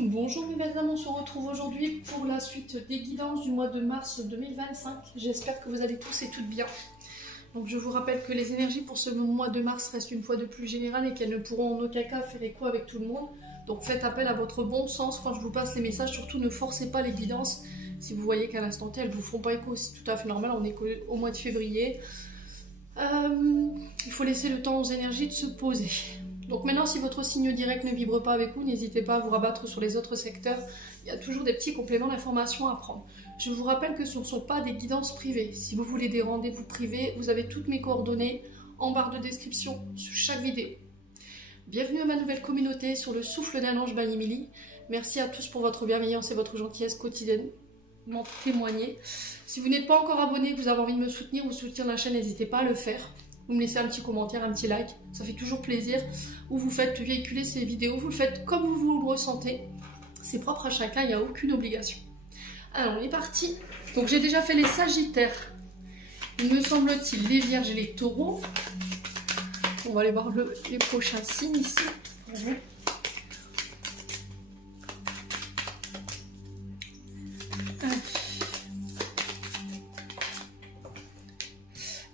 Bonjour mes belles âmes, on se retrouve aujourd'hui pour la suite des guidances du mois de mars 2025. J'espère que vous allez tous et toutes bien. Donc je vous rappelle que les énergies pour ce mois de mars restent une fois de plus générales et qu'elles ne pourront en aucun cas faire écho avec tout le monde. Donc faites appel à votre bon sens quand je vous passe les messages, surtout ne forcez pas les guidances. Si vous voyez qu'à l'instant T elles ne vous font pas écho, c'est tout à fait normal, on est au mois de février. Il faut laisser le temps aux énergies de se poser. Donc maintenant, si votre signe direct ne vibre pas avec vous, n'hésitez pas à vous rabattre sur les autres secteurs. Il y a toujours des petits compléments d'information à prendre. Je vous rappelle que ce ne sont pas des guidances privées. Si vous voulez des rendez-vous privés, vous avez toutes mes coordonnées en barre de description sous chaque vidéo. Bienvenue à ma nouvelle communauté sur le souffle d'un ange by Emily. Merci à tous pour votre bienveillance et votre gentillesse quotidiennement témoignée. Si vous n'êtes pas encore abonné, que vous avez envie de me soutenir ou soutenir la chaîne, n'hésitez pas à le faire. Vous me laissez un petit commentaire, un petit like, ça fait toujours plaisir. Ou vous faites véhiculer ces vidéos, vous le faites comme vous le ressentez. C'est propre à chacun, il n'y a aucune obligation. Alors on est parti. Donc j'ai déjà fait les sagittaires, il me semble-t-il, les vierges et les taureaux. On va aller voir les prochains signes ici.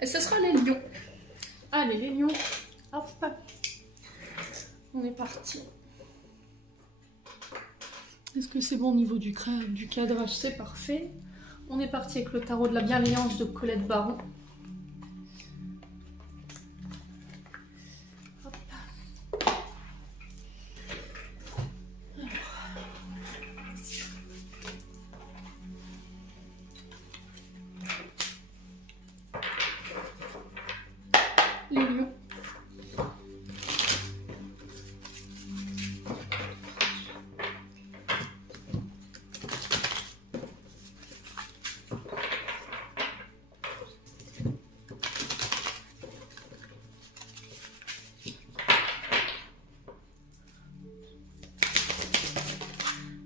Et ce sera les lions. Allez, les lions, hop, on est parti. Est-ce que c'est bon au niveau du cadrage? C'est parfait. On est parti avec le tarot de la bienveillance de Colette Baron. Hop. Les lions.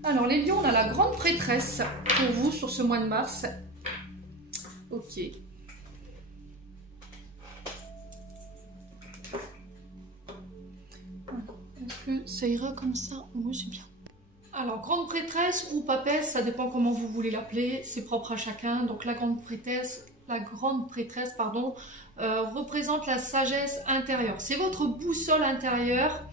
Alors les lions, on a la grande prêtresse pour vous sur ce mois de mars. Ok. Est-ce que ça ira comme ça? Oui, c'est bien. Alors, grande prêtresse ou papesse, ça dépend comment vous voulez l'appeler, c'est propre à chacun. Donc la grande prêtresse, représente la sagesse intérieure. C'est votre boussole intérieure.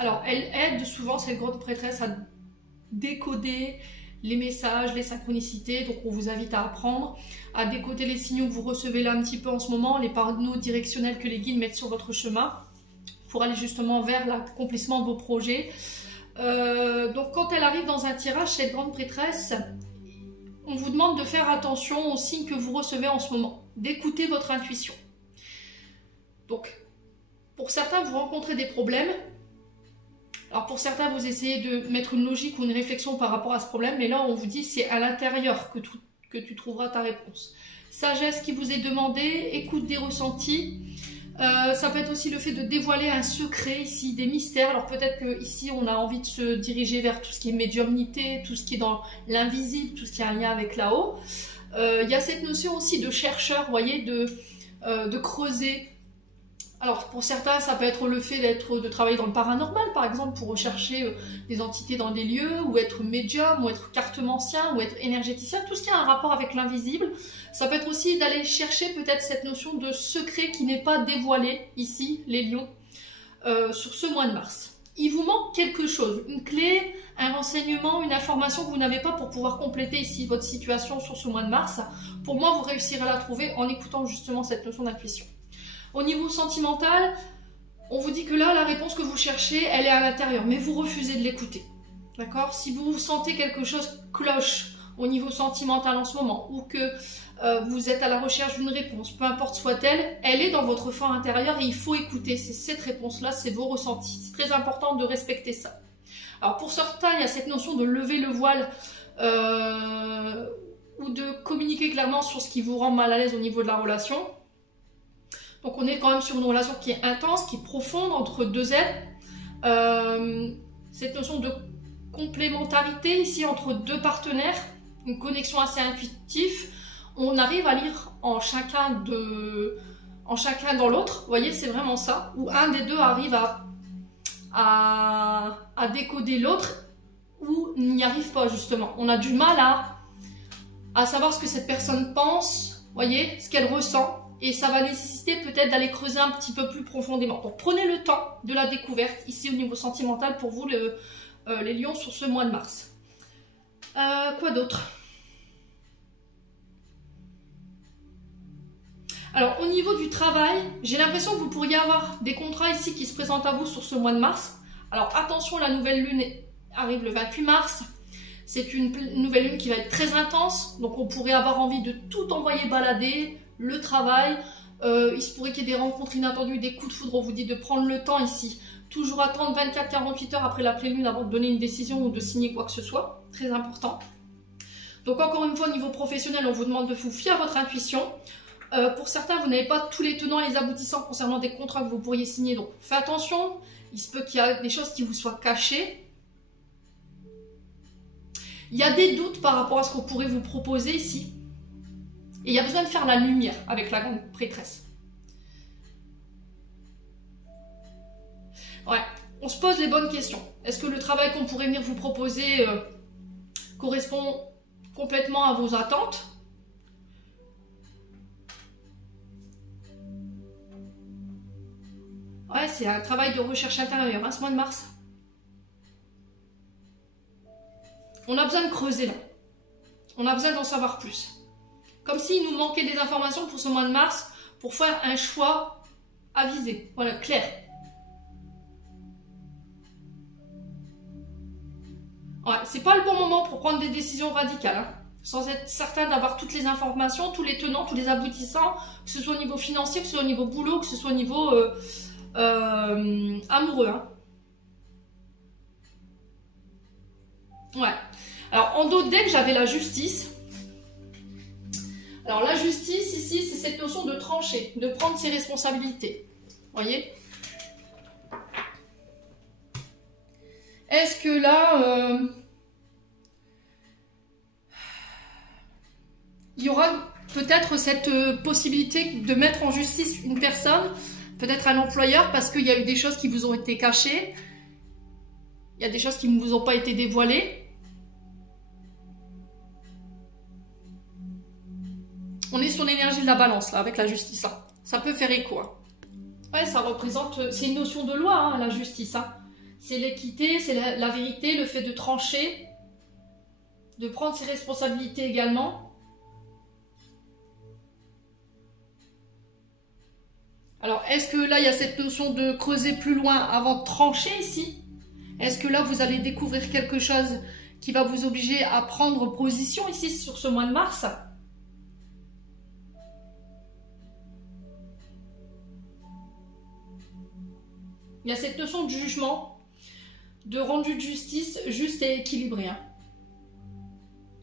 Alors, elle aide souvent cette grande prêtresse à décoder les messages, les synchronicités. Donc, on vous invite à apprendre à décoder les signaux que vous recevez là un petit peu en ce moment, les panneaux directionnels que les guides mettent sur votre chemin pour aller justement vers l'accomplissement de vos projets. Donc, quand elle arrive dans un tirage, cette grande prêtresse, on vous demande de faire attention aux signes que vous recevez en ce moment, d'écouter votre intuition. Donc, pour certains, vous rencontrez des problèmes. Alors pour certains, vous essayez de mettre une logique ou une réflexion par rapport à ce problème, mais là on vous dit c'est à l'intérieur que tu trouveras ta réponse. Sagesse qui vous est demandée, écoute des ressentis. Ça peut être aussi le fait de dévoiler un secret ici, des mystères. Alors peut-être qu'ici on a envie de se diriger vers tout ce qui est médiumnité, tout ce qui est dans l'invisible, tout ce qui a un lien avec là-haut. Il y a cette notion aussi de chercheur, vous voyez, de creuser. Alors pour certains, ça peut être le fait de travailler dans le paranormal, par exemple, pour rechercher des entités dans des lieux, ou être médium, ou être cartomancien, ou être énergéticien, tout ce qui a un rapport avec l'invisible. Ça peut être aussi d'aller chercher peut-être cette notion de secret qui n'est pas dévoilé, ici, les lions, sur ce mois de mars. Il vous manque quelque chose, une clé, un renseignement, une information que vous n'avez pas pour pouvoir compléter ici votre situation sur ce mois de mars. Pour moi, vous réussirez à la trouver en écoutant justement cette notion d'intuition. Au niveau sentimental, on vous dit que là, la réponse que vous cherchez, elle est à l'intérieur, mais vous refusez de l'écouter. D'accord? Si vous sentez quelque chose cloche au niveau sentimental en ce moment, ou que vous êtes à la recherche d'une réponse, peu importe soit-elle, elle est dans votre fort intérieur et il faut écouter. C'est cette réponse-là, c'est vos ressentis. C'est très important de respecter ça. Alors pour certains, il y a cette notion de lever le voile ou de communiquer clairement sur ce qui vous rend mal à l'aise au niveau de la relation. Donc on est quand même sur une relation qui est intense, qui est profonde entre deux êtres. Cette notion de complémentarité ici entre deux partenaires, une connexion assez intuitive. On arrive à lire en chacun dans l'autre. Vous voyez, c'est vraiment ça. Où un des deux arrive à à décoder l'autre ou n'y arrive pas justement. On a du mal à savoir ce que cette personne pense, voyez, ce qu'elle ressent. Et ça va nécessiter peut-être d'aller creuser un petit peu plus profondément. Donc prenez le temps de la découverte ici au niveau sentimental pour vous les lions sur ce mois de mars. Quoi d'autre? Alors au niveau du travail, j'ai l'impression que vous pourriez avoir des contrats ici qui se présentent à vous sur ce mois de mars. Alors attention, la nouvelle lune arrive le 28 mars. C'est une nouvelle lune qui va être très intense. Donc on pourrait avoir envie de tout envoyer balader, le travail. Il se pourrait qu'il y ait des rencontres inattendues, des coups de foudre. On vous dit de prendre le temps ici. Toujours attendre 24-48 heures après la pleine lune avant de donner une décision ou de signer quoi que ce soit. Très important. Donc encore une fois, au niveau professionnel, on vous demande de vous fier à votre intuition. Pour certains, vous n'avez pas tous les tenants et les aboutissants concernant des contrats que vous pourriez signer. Donc faites attention. Il se peut qu'il y ait des choses qui vous soient cachées. Il y a des doutes par rapport à ce qu'on pourrait vous proposer ici. Et il y a besoin de faire la lumière avec la grande prêtresse. Ouais, on se pose les bonnes questions. Est-ce que le travail qu'on pourrait venir vous proposer correspond complètement à vos attentes? Ouais, c'est un travail de recherche intérieure, hein, ce mois de mars. On a besoin de creuser là. On a besoin d'en savoir plus. Comme s'il nous manquait des informations pour ce mois de mars pour faire un choix avisé. Voilà, clair. Ouais, c'est pas le bon moment pour prendre des décisions radicales. Hein, sans être certain d'avoir toutes les informations, tous les tenants, tous les aboutissants, que ce soit au niveau financier, que ce soit au niveau boulot, que ce soit au niveau amoureux. Hein. Ouais. Alors, en dos de deck, j'avais la justice. Alors, la justice, ici, c'est cette notion de trancher, de prendre ses responsabilités. Voyez? Est-ce que là, il y aura peut-être cette possibilité de mettre en justice une personne, peut-être un employeur, parce qu'il y a eu des choses qui vous ont été cachées, il y a des choses qui ne vous ont pas été dévoilées. On est sur l'énergie de la balance, là, avec la justice. Hein. Ça peut faire écho. Hein. Ouais, ça représente... C'est une notion de loi, hein, la justice. Hein. C'est l'équité, c'est la vérité, le fait de trancher, de prendre ses responsabilités également. Alors, est-ce que là, il y a cette notion de creuser plus loin avant de trancher ici? Est-ce que là, vous allez découvrir quelque chose qui va vous obliger à prendre position ici sur ce mois de mars? Il y a cette notion de jugement, de rendu de justice juste et équilibré. Hein.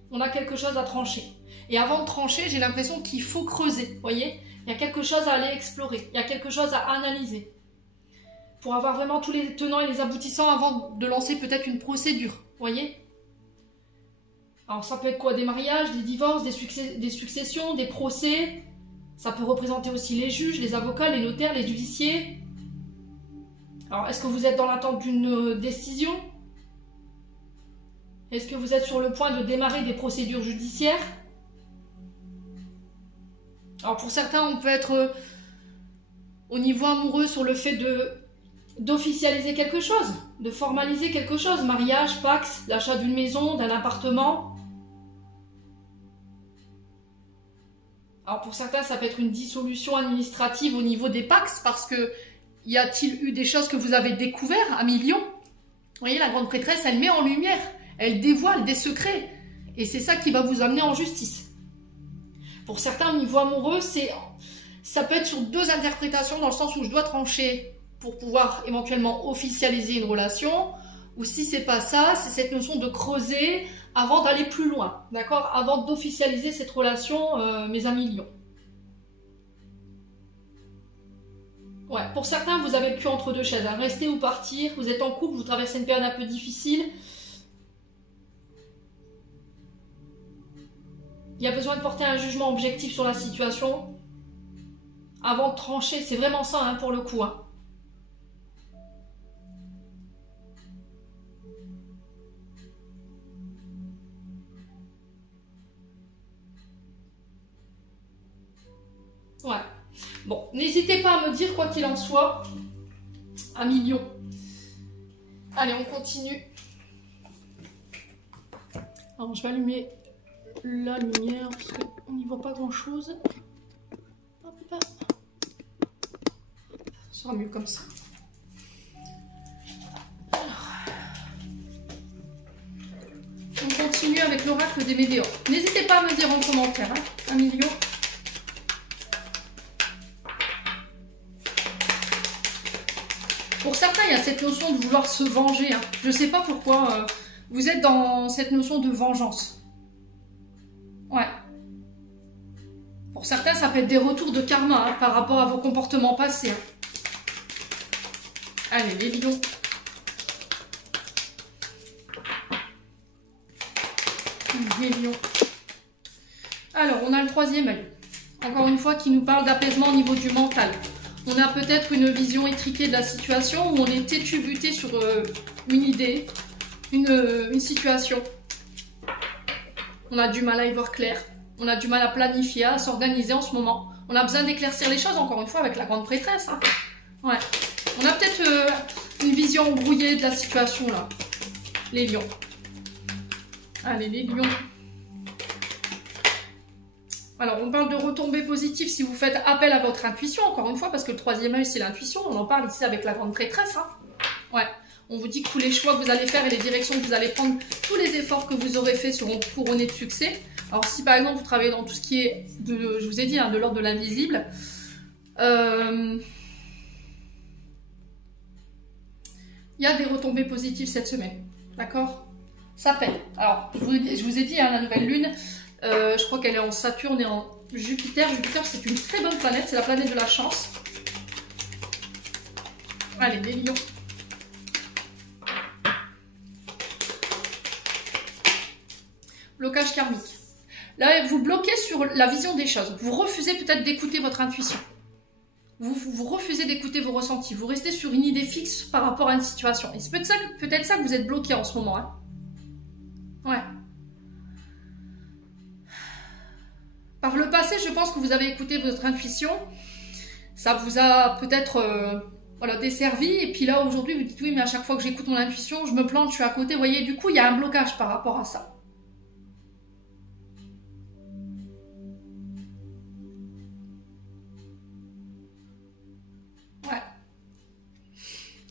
On a quelque chose à trancher. Et avant de trancher, j'ai l'impression qu'il faut creuser. Vous voyez? Il y a quelque chose à aller explorer. Il y a quelque chose à analyser. Pour avoir vraiment tous les tenants et les aboutissants avant de lancer peut-être une procédure. Vous voyez? Alors ça peut être quoi? Des mariages, des divorces, des successions, des procès. Ça peut représenter aussi les juges, les avocats, les notaires, les huissiers. Alors, est-ce que vous êtes dans l'attente d'une décision? Est-ce que vous êtes sur le point de démarrer des procédures judiciaires? Alors, pour certains, on peut être au niveau amoureux sur le fait d'officialiser quelque chose, de formaliser quelque chose. Mariage, pax, l'achat d'une maison, d'un appartement. Alors, pour certains, ça peut être une dissolution administrative au niveau des pax parce que y a-t-il eu des choses que vous avez découvertes à millions? Vous voyez, la grande prêtresse, elle met en lumière, elle dévoile des secrets. Et c'est ça qui va vous amener en justice. Pour certains, au niveau amoureux, ça peut être sur deux interprétations, dans le sens où je dois trancher pour pouvoir éventuellement officialiser une relation, ou si c'est pas ça, c'est cette notion de creuser avant d'aller plus loin, d'accord? Avant d'officialiser cette relation, mais à millions. Ouais, pour certains, vous avez le cul entre deux chaises. Hein. Rester ou partir, vous êtes en couple, vous traversez une période un peu difficile. Il y a besoin de porter un jugement objectif sur la situation avant de trancher. C'est vraiment ça, hein, pour le coup. Hein. Ouais. Bon, n'hésitez pas à me dire, quoi qu'il en soit, 1 million. Allez, on continue. Alors, je vais allumer la lumière parce qu'on n'y voit pas grand-chose. Hop là. Ça sera mieux comme ça. Alors. On continue avec l'oracle des météores. N'hésitez pas à me dire en commentaire, hein, 1 million. Pour certains, il y a cette notion de vouloir se venger. Hein. Je ne sais pas pourquoi vous êtes dans cette notion de vengeance. Ouais. Pour certains, ça peut être des retours de karma hein, par rapport à vos comportements passés. Hein. Allez, les lions. Les lions. Alors, on a le 3e œil. Encore une fois, qui nous parle d'apaisement au niveau du mental. On a peut-être une vision étriquée de la situation où on est têtu buté sur une idée, une situation. On a du mal à y voir clair. On a du mal à planifier, à s'organiser en ce moment. On a besoin d'éclaircir les choses, encore une fois, avec la grande prêtresse. Hein. Ouais. On a peut-être une vision brouillée de la situation, là. Les lions. Allez, les lions. Alors, on parle de retombées positives si vous faites appel à votre intuition, encore une fois, parce que le 3e œil, c'est l'intuition. On en parle ici avec la grande prêtresse. Hein. Ouais. On vous dit que tous les choix que vous allez faire et les directions que vous allez prendre, tous les efforts que vous aurez faits seront couronnés de succès. Alors, si par exemple, vous travaillez dans tout ce qui est, je vous ai dit, hein, de l'ordre de l'invisible, il y a des retombées positives cette semaine. D'accord? Ça paye. Alors, je vous ai dit, hein, la nouvelle lune, je crois qu'elle est en Saturne et en Jupiter. Jupiter, c'est une très bonne planète, c'est la planète de la chance. Allez, les lions. Blocage karmique. Là, vous bloquez sur la vision des choses. Vous refusez peut-être d'écouter votre intuition. Vous refusez d'écouter vos ressentis. Vous restez sur une idée fixe par rapport à une situation. Et c'est peut-être ça que vous êtes bloqué en ce moment. Hein. Ouais. Par le passé, je pense que vous avez écouté votre intuition. Ça vous a peut-être voilà, desservi. Et puis là, aujourd'hui, vous dites oui, mais à chaque fois que j'écoute mon intuition, je me plante, je suis à côté. Vous voyez, du coup, il y a un blocage par rapport à ça. Ouais.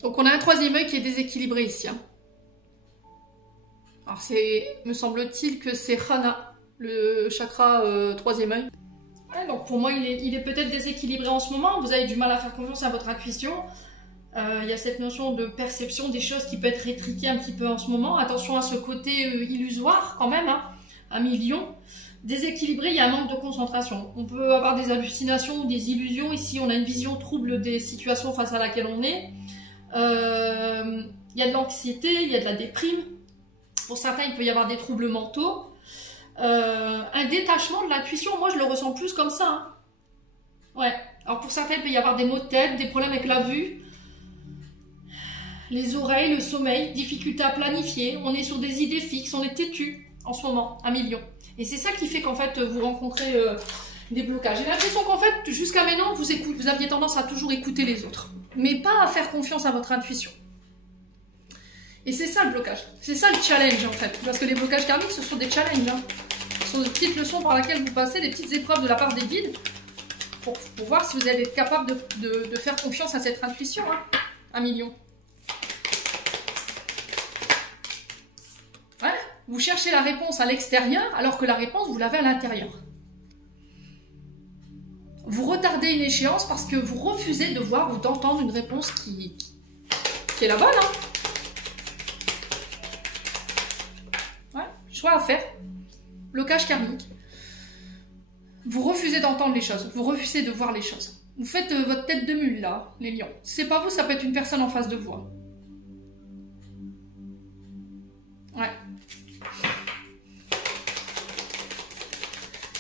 Donc, on a un 3e œil qui est déséquilibré ici. Hein. Alors, me semble-t-il que c'est Rana. Le chakra 3e œil. Ouais, donc pour moi, il est peut-être déséquilibré en ce moment. Vous avez du mal à faire confiance à votre intuition. Il y a cette notion de perception des choses qui peut être étriquée un petit peu en ce moment. Attention à ce côté illusoire quand même. Hein. 1 million. Déséquilibré, il y a un manque de concentration. On peut avoir des hallucinations ou des illusions. Ici, on a une vision trouble des situations face à laquelle on est. Il y a de l'anxiété, il y a de la déprime. Pour certains, il peut y avoir des troubles mentaux. Un détachement de l'intuition, moi je le ressens plus comme ça. Hein. Ouais. Alors pour certains, il peut y avoir des maux de tête, des problèmes avec la vue, les oreilles, le sommeil, difficulté à planifier. On est sur des idées fixes, on est têtu en ce moment, 1 million. Et c'est ça qui fait qu'en fait vous rencontrez des blocages. J'ai l'impression qu'en fait, jusqu'à maintenant, vous aviez tendance à toujours écouter les autres, mais pas à faire confiance à votre intuition. Et c'est ça le blocage, c'est ça le challenge en fait. Parce que les blocages karmiques, ce sont des challenges. Hein. Ce sont des petites leçons par lesquelles vous passez, des petites épreuves de la part des guides pour voir si vous allez être capable de faire confiance à cette intuition. Hein. 1 million. Voilà. Vous cherchez la réponse à l'extérieur alors que la réponse, vous l'avez à l'intérieur. Vous retardez une échéance parce que vous refusez de voir ou d'entendre une réponse qui est la bonne. Hein. Choix à faire, blocage karmique. Vous refusez d'entendre les choses, vous refusez de voir les choses. Vous faites votre tête de mule là, les lions. Si c'est pas vous, ça peut être une personne en face de vous. Ouais.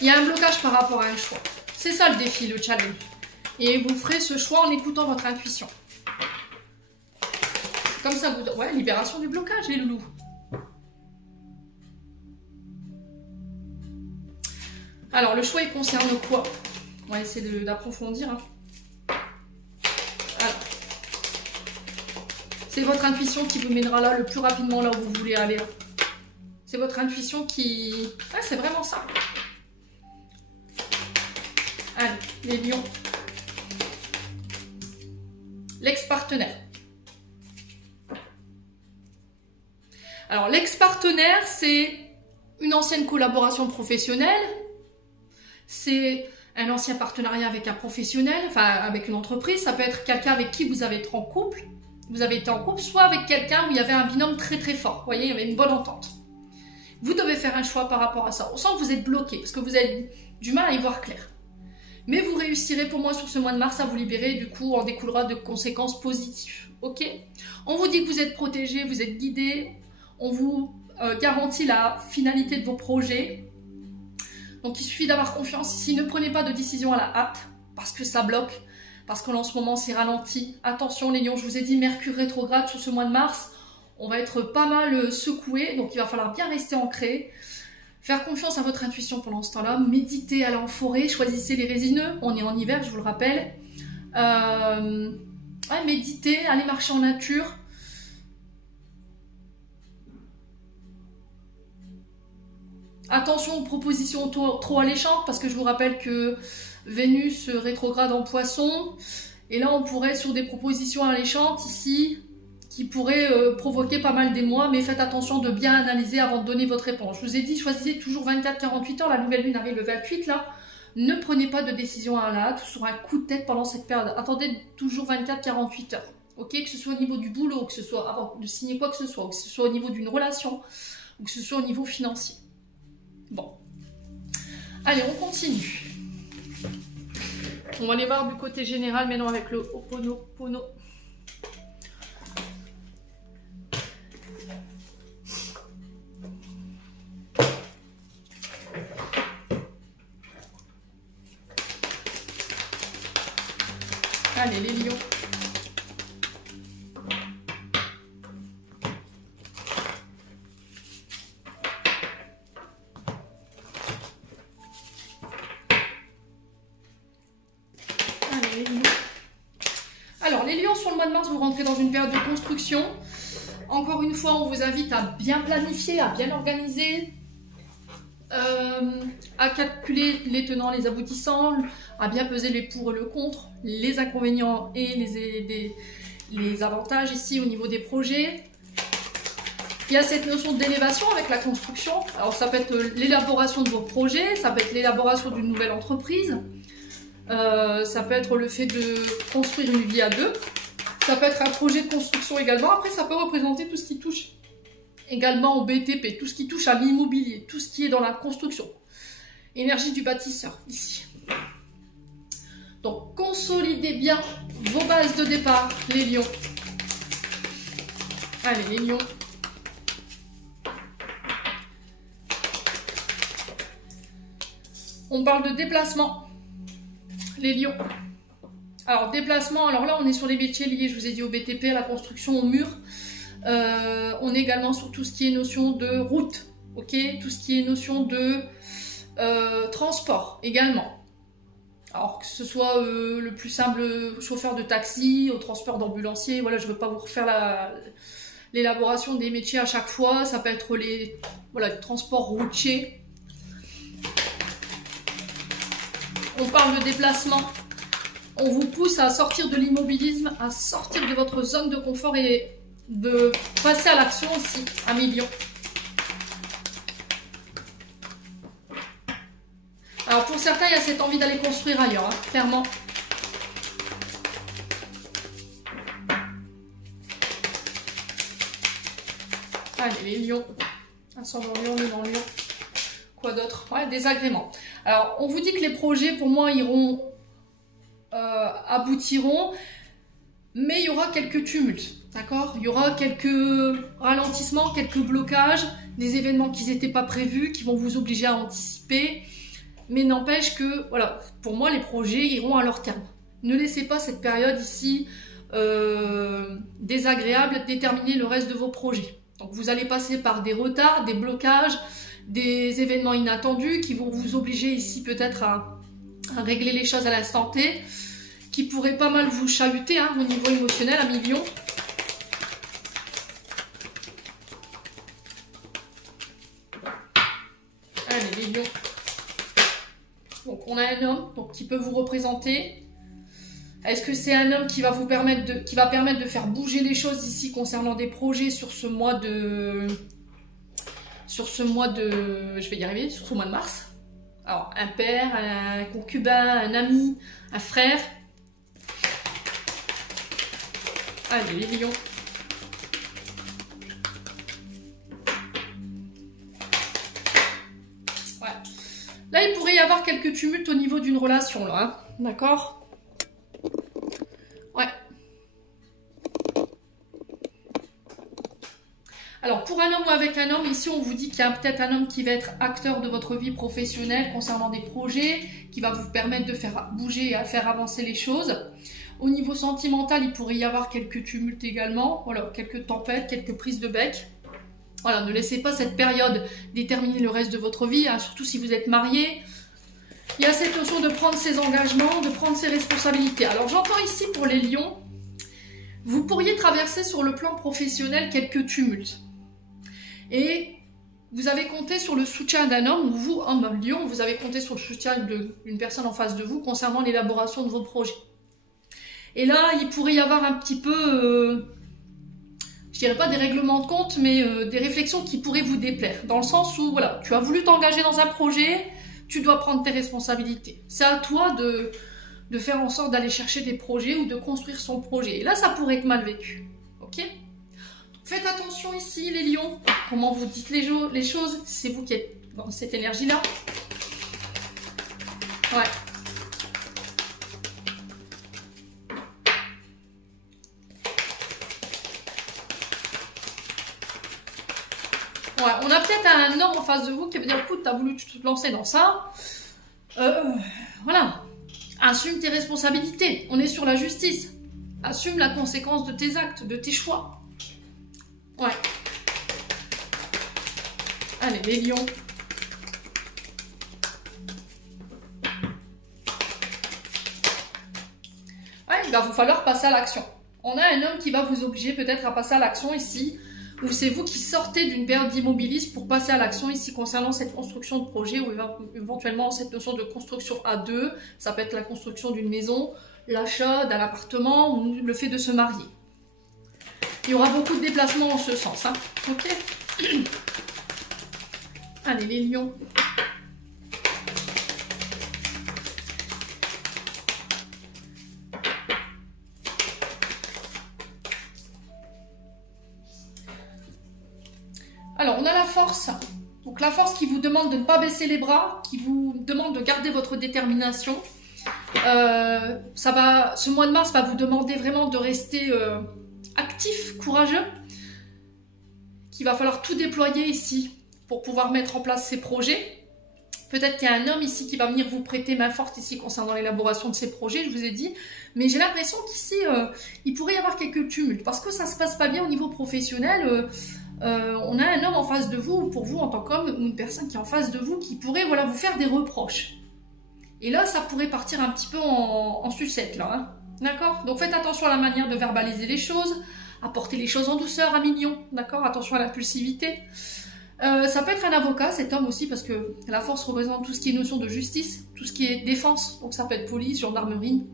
Il y a un blocage par rapport à un choix. C'est ça le défi, le challenge. Et vous ferez ce choix en écoutant votre intuition. Comme ça, vous... ouais, libération du blocage, les loulous. Alors, le choix, il concerne quoi? On va essayer d'approfondir. Hein. C'est votre intuition qui vous mènera là le plus rapidement là où vous voulez aller. C'est votre intuition qui... Ah, c'est vraiment ça. Allez, les lions. L'ex-partenaire. Alors, l'ex-partenaire, c'est une ancienne collaboration professionnelle. C'est un ancien partenariat avec un professionnel, enfin avec une entreprise. Ça peut être quelqu'un avec qui vous avez été en couple. Vous avez été en couple, soit avec quelqu'un où il y avait un binôme très très fort. Vous voyez, il y avait une bonne entente. Vous devez faire un choix par rapport à ça. On sent que vous êtes bloqué parce que vous avez du mal à y voir clair. Mais vous réussirez pour moi sur ce mois de mars à vous libérer. Et du coup, en découlera de conséquences positives. Ok? On vous dit que vous êtes protégé, vous êtes guidé. On vous garantit la finalité de vos projets. Donc, il suffit d'avoir confiance ici. Ne prenez pas de décision à la hâte parce que ça bloque. Parce qu'en ce moment, c'est ralenti. Attention les lions, je vous ai dit, Mercure rétrograde sur ce mois de mars. On va être pas mal secoué, donc il va falloir bien rester ancré. Faire confiance à votre intuition pendant ce temps-là. Méditez, allez en forêt, choisissez les résineux. On est en hiver, je vous le rappelle. Ouais, méditez, allez marcher en nature. Attention aux propositions trop alléchantes, parce que je vous rappelle que Vénus rétrograde en Poisson, et là on pourrait être sur des propositions alléchantes ici, qui pourraient provoquer pas mal d'émoi, mais faites attention de bien analyser avant de donner votre réponse. Je vous ai dit, choisissez toujours 24-48 heures, la nouvelle lune arrive le 28 là, ne prenez pas de décision à la hâte, sur un coup de tête pendant cette période, attendez toujours 24-48 heures, ok, que ce soit au niveau du boulot, que ce soit avant de signer quoi que ce soit au niveau d'une relation, ou que ce soit au niveau financier. Bon, allez, on continue. On va aller voir du côté général maintenant avec le Ho'oponopono. Allez, les lions. Alors, les lions, sur le mois de mars, vous rentrez dans une période de construction. Encore une fois, on vous invite à bien planifier, à bien organiser, à calculer les tenants, les aboutissants, à bien peser les pour et le contre, les inconvénients et les avantages ici au niveau des projets. Il y a cette notion d'élévation avec la construction. Alors, ça peut être l'élaboration de vos projets, ça peut être l'élaboration d'une nouvelle entreprise. Ça peut être le fait de construire une vie à deux. Ça peut être un projet de construction également. Après, ça peut représenter tout ce qui touche également au BTP, tout ce qui touche à l'immobilier, tout ce qui est dans la construction. Énergie du bâtisseur, ici. Donc, consolidez bien vos bases de départ, les lions. Allez, les lions. On parle de déplacement. Les lions. Alors, déplacement, alors là, on est sur les métiers liés, je vous ai dit, au BTP, à la construction, au mur. On est également sur tout ce qui est notion de route, ok, tout ce qui est notion de transport, également. Alors, que ce soit le plus simple chauffeur de taxi, au transport d'ambulancier, voilà, je ne veux pas vous refaire l'élaboration des métiers à chaque fois. Ça peut être les transports routiers. On parle de déplacement, on vous pousse à sortir de l'immobilisme, à sortir de votre zone de confort et de passer à l'action aussi, à million. Alors pour certains, il y a cette envie d'aller construire ailleurs, hein, clairement. Allez, les lions, ascendant lion, lune en lion. Quoi d'autre? Ouais, des agréments. Alors, on vous dit que les projets, pour moi, aboutiront, mais il y aura quelques tumultes, d'accord? Il y aura quelques ralentissements, quelques blocages, des événements qui n'étaient pas prévus, qui vont vous obliger à anticiper, mais n'empêche que, voilà, pour moi, les projets iront à leur terme. Ne laissez pas cette période ici désagréable déterminer le reste de vos projets. Donc vous allez passer par des retards, des blocages, des événements inattendus qui vont vous obliger ici peut-être à régler les choses à l'instant T, qui pourraient pas mal vous chahuter hein, au niveau émotionnel à million. Allez les lions. Donc on a un homme donc, qui peut vous représenter. Est-ce que c'est un homme qui va vous permettre de faire bouger les choses ici concernant des projets sur ce mois de... je vais y arriver, sur ce mois de mars. Alors, un père, un concubin, un ami, un frère. Allez, les lions. Ouais. Là, il pourrait y avoir quelques tumultes au niveau d'une relation, là. Hein. D'accord ? Ouais. Alors, pour un homme ou avec un homme, ici, on vous dit qu'il y a peut-être un homme qui va être acteur de votre vie professionnelle concernant des projets, qui va vous permettre de faire bouger et à faire avancer les choses. Au niveau sentimental, il pourrait y avoir quelques tumultes également, voilà, quelques tempêtes, quelques prises de bec. Voilà, ne laissez pas cette période déterminer le reste de votre vie, hein, surtout si vous êtes marié. Il y a cette notion de prendre ses engagements, de prendre ses responsabilités. Alors j'entends ici pour les lions, vous pourriez traverser sur le plan professionnel quelques tumultes. Et vous avez compté sur le soutien d'un homme, ou vous, homme lion, vous avez compté sur le soutien d'une personne en face de vous concernant l'élaboration de vos projets. Et là, il pourrait y avoir un petit peu, je dirais pas des règlements de compte, mais des réflexions qui pourraient vous déplaire. Dans le sens où, voilà, tu as voulu t'engager dans un projet, tu dois prendre tes responsabilités. C'est à toi de faire en sorte d'aller chercher des projets ou de construire son projet. Et là, ça pourrait être mal vécu. Ok ? Faites attention ici, les lions. Comment vous dites les choses, c'est vous qui êtes dans cette énergie-là. Ouais. Ouais, on a peut-être un homme en face de vous qui va dire, écoute, t'as voulu te lancer dans ça. Voilà. Assume tes responsabilités. On est sur la justice. Assume la conséquence de tes actes, de tes choix. Ouais. Allez, les lions. Ouais, il va vous falloir passer à l'action. On a un homme qui va vous obliger peut-être à passer à l'action ici. Ou c'est vous qui sortez d'une période d'immobilisme pour passer à l'action ici concernant cette construction de projet ou éventuellement cette notion de construction à deux. Ça peut être la construction d'une maison, l'achat d'un appartement ou le fait de se marier. Il y aura beaucoup de déplacements en ce sens. Hein. Ok. Allez, les lions. Alors, on a la force. Donc, la force qui vous demande de ne pas baisser les bras, qui vous demande de garder votre détermination. Ce mois de mars va vous demander vraiment de rester actif, courageux. Qu'il va falloir tout déployer ici pour pouvoir mettre en place ces projets. Peut-être qu'il y a un homme ici qui va venir vous prêter main forte ici concernant l'élaboration de ces projets, je vous ai dit. Mais j'ai l'impression qu'ici, il pourrait y avoir quelques tumultes. Parce que ça ne se passe pas bien au niveau professionnel. On a un homme en face de vous, pour vous en tant qu'homme, ou une personne qui est en face de vous, qui pourrait voilà, vous faire des reproches. Et là, ça pourrait partir un petit peu en sucette, là. Hein. D'accord? Donc faites attention à la manière de verbaliser les choses, apporter les choses en douceur, à million. D'accord? Attention à l'impulsivité. Ça peut être un avocat, cet homme aussi, parce que la force représente tout ce qui est notion de justice, tout ce qui est défense. Donc ça peut être police, gendarmerie,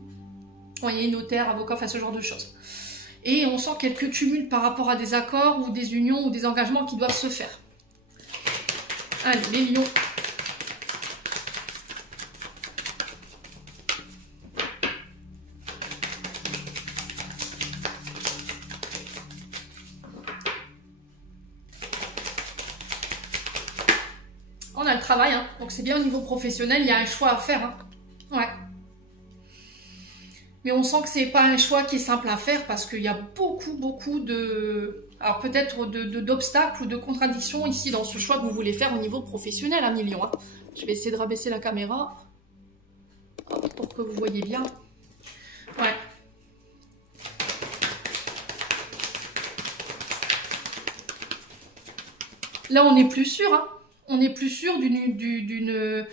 voyez, notaire, avocat, enfin ce genre de choses. Et on sent quelques tumultes par rapport à des accords ou des unions ou des engagements qui doivent se faire. Allez, les lions. On a le travail, hein. Donc c'est bien au niveau professionnel, il y a un choix à faire. Hein. Ouais. Mais on sent que c'est pas un choix qui est simple à faire parce qu'il y a beaucoup de... Alors peut-être d'obstacles ou de contradictions ici dans ce choix que vous voulez faire au niveau professionnel, à million. Hein. Je vais essayer de rabaisser la caméra pour que vous voyez bien. Ouais. Là, on n'est plus sûr. Hein. On n'est plus sûr d'une...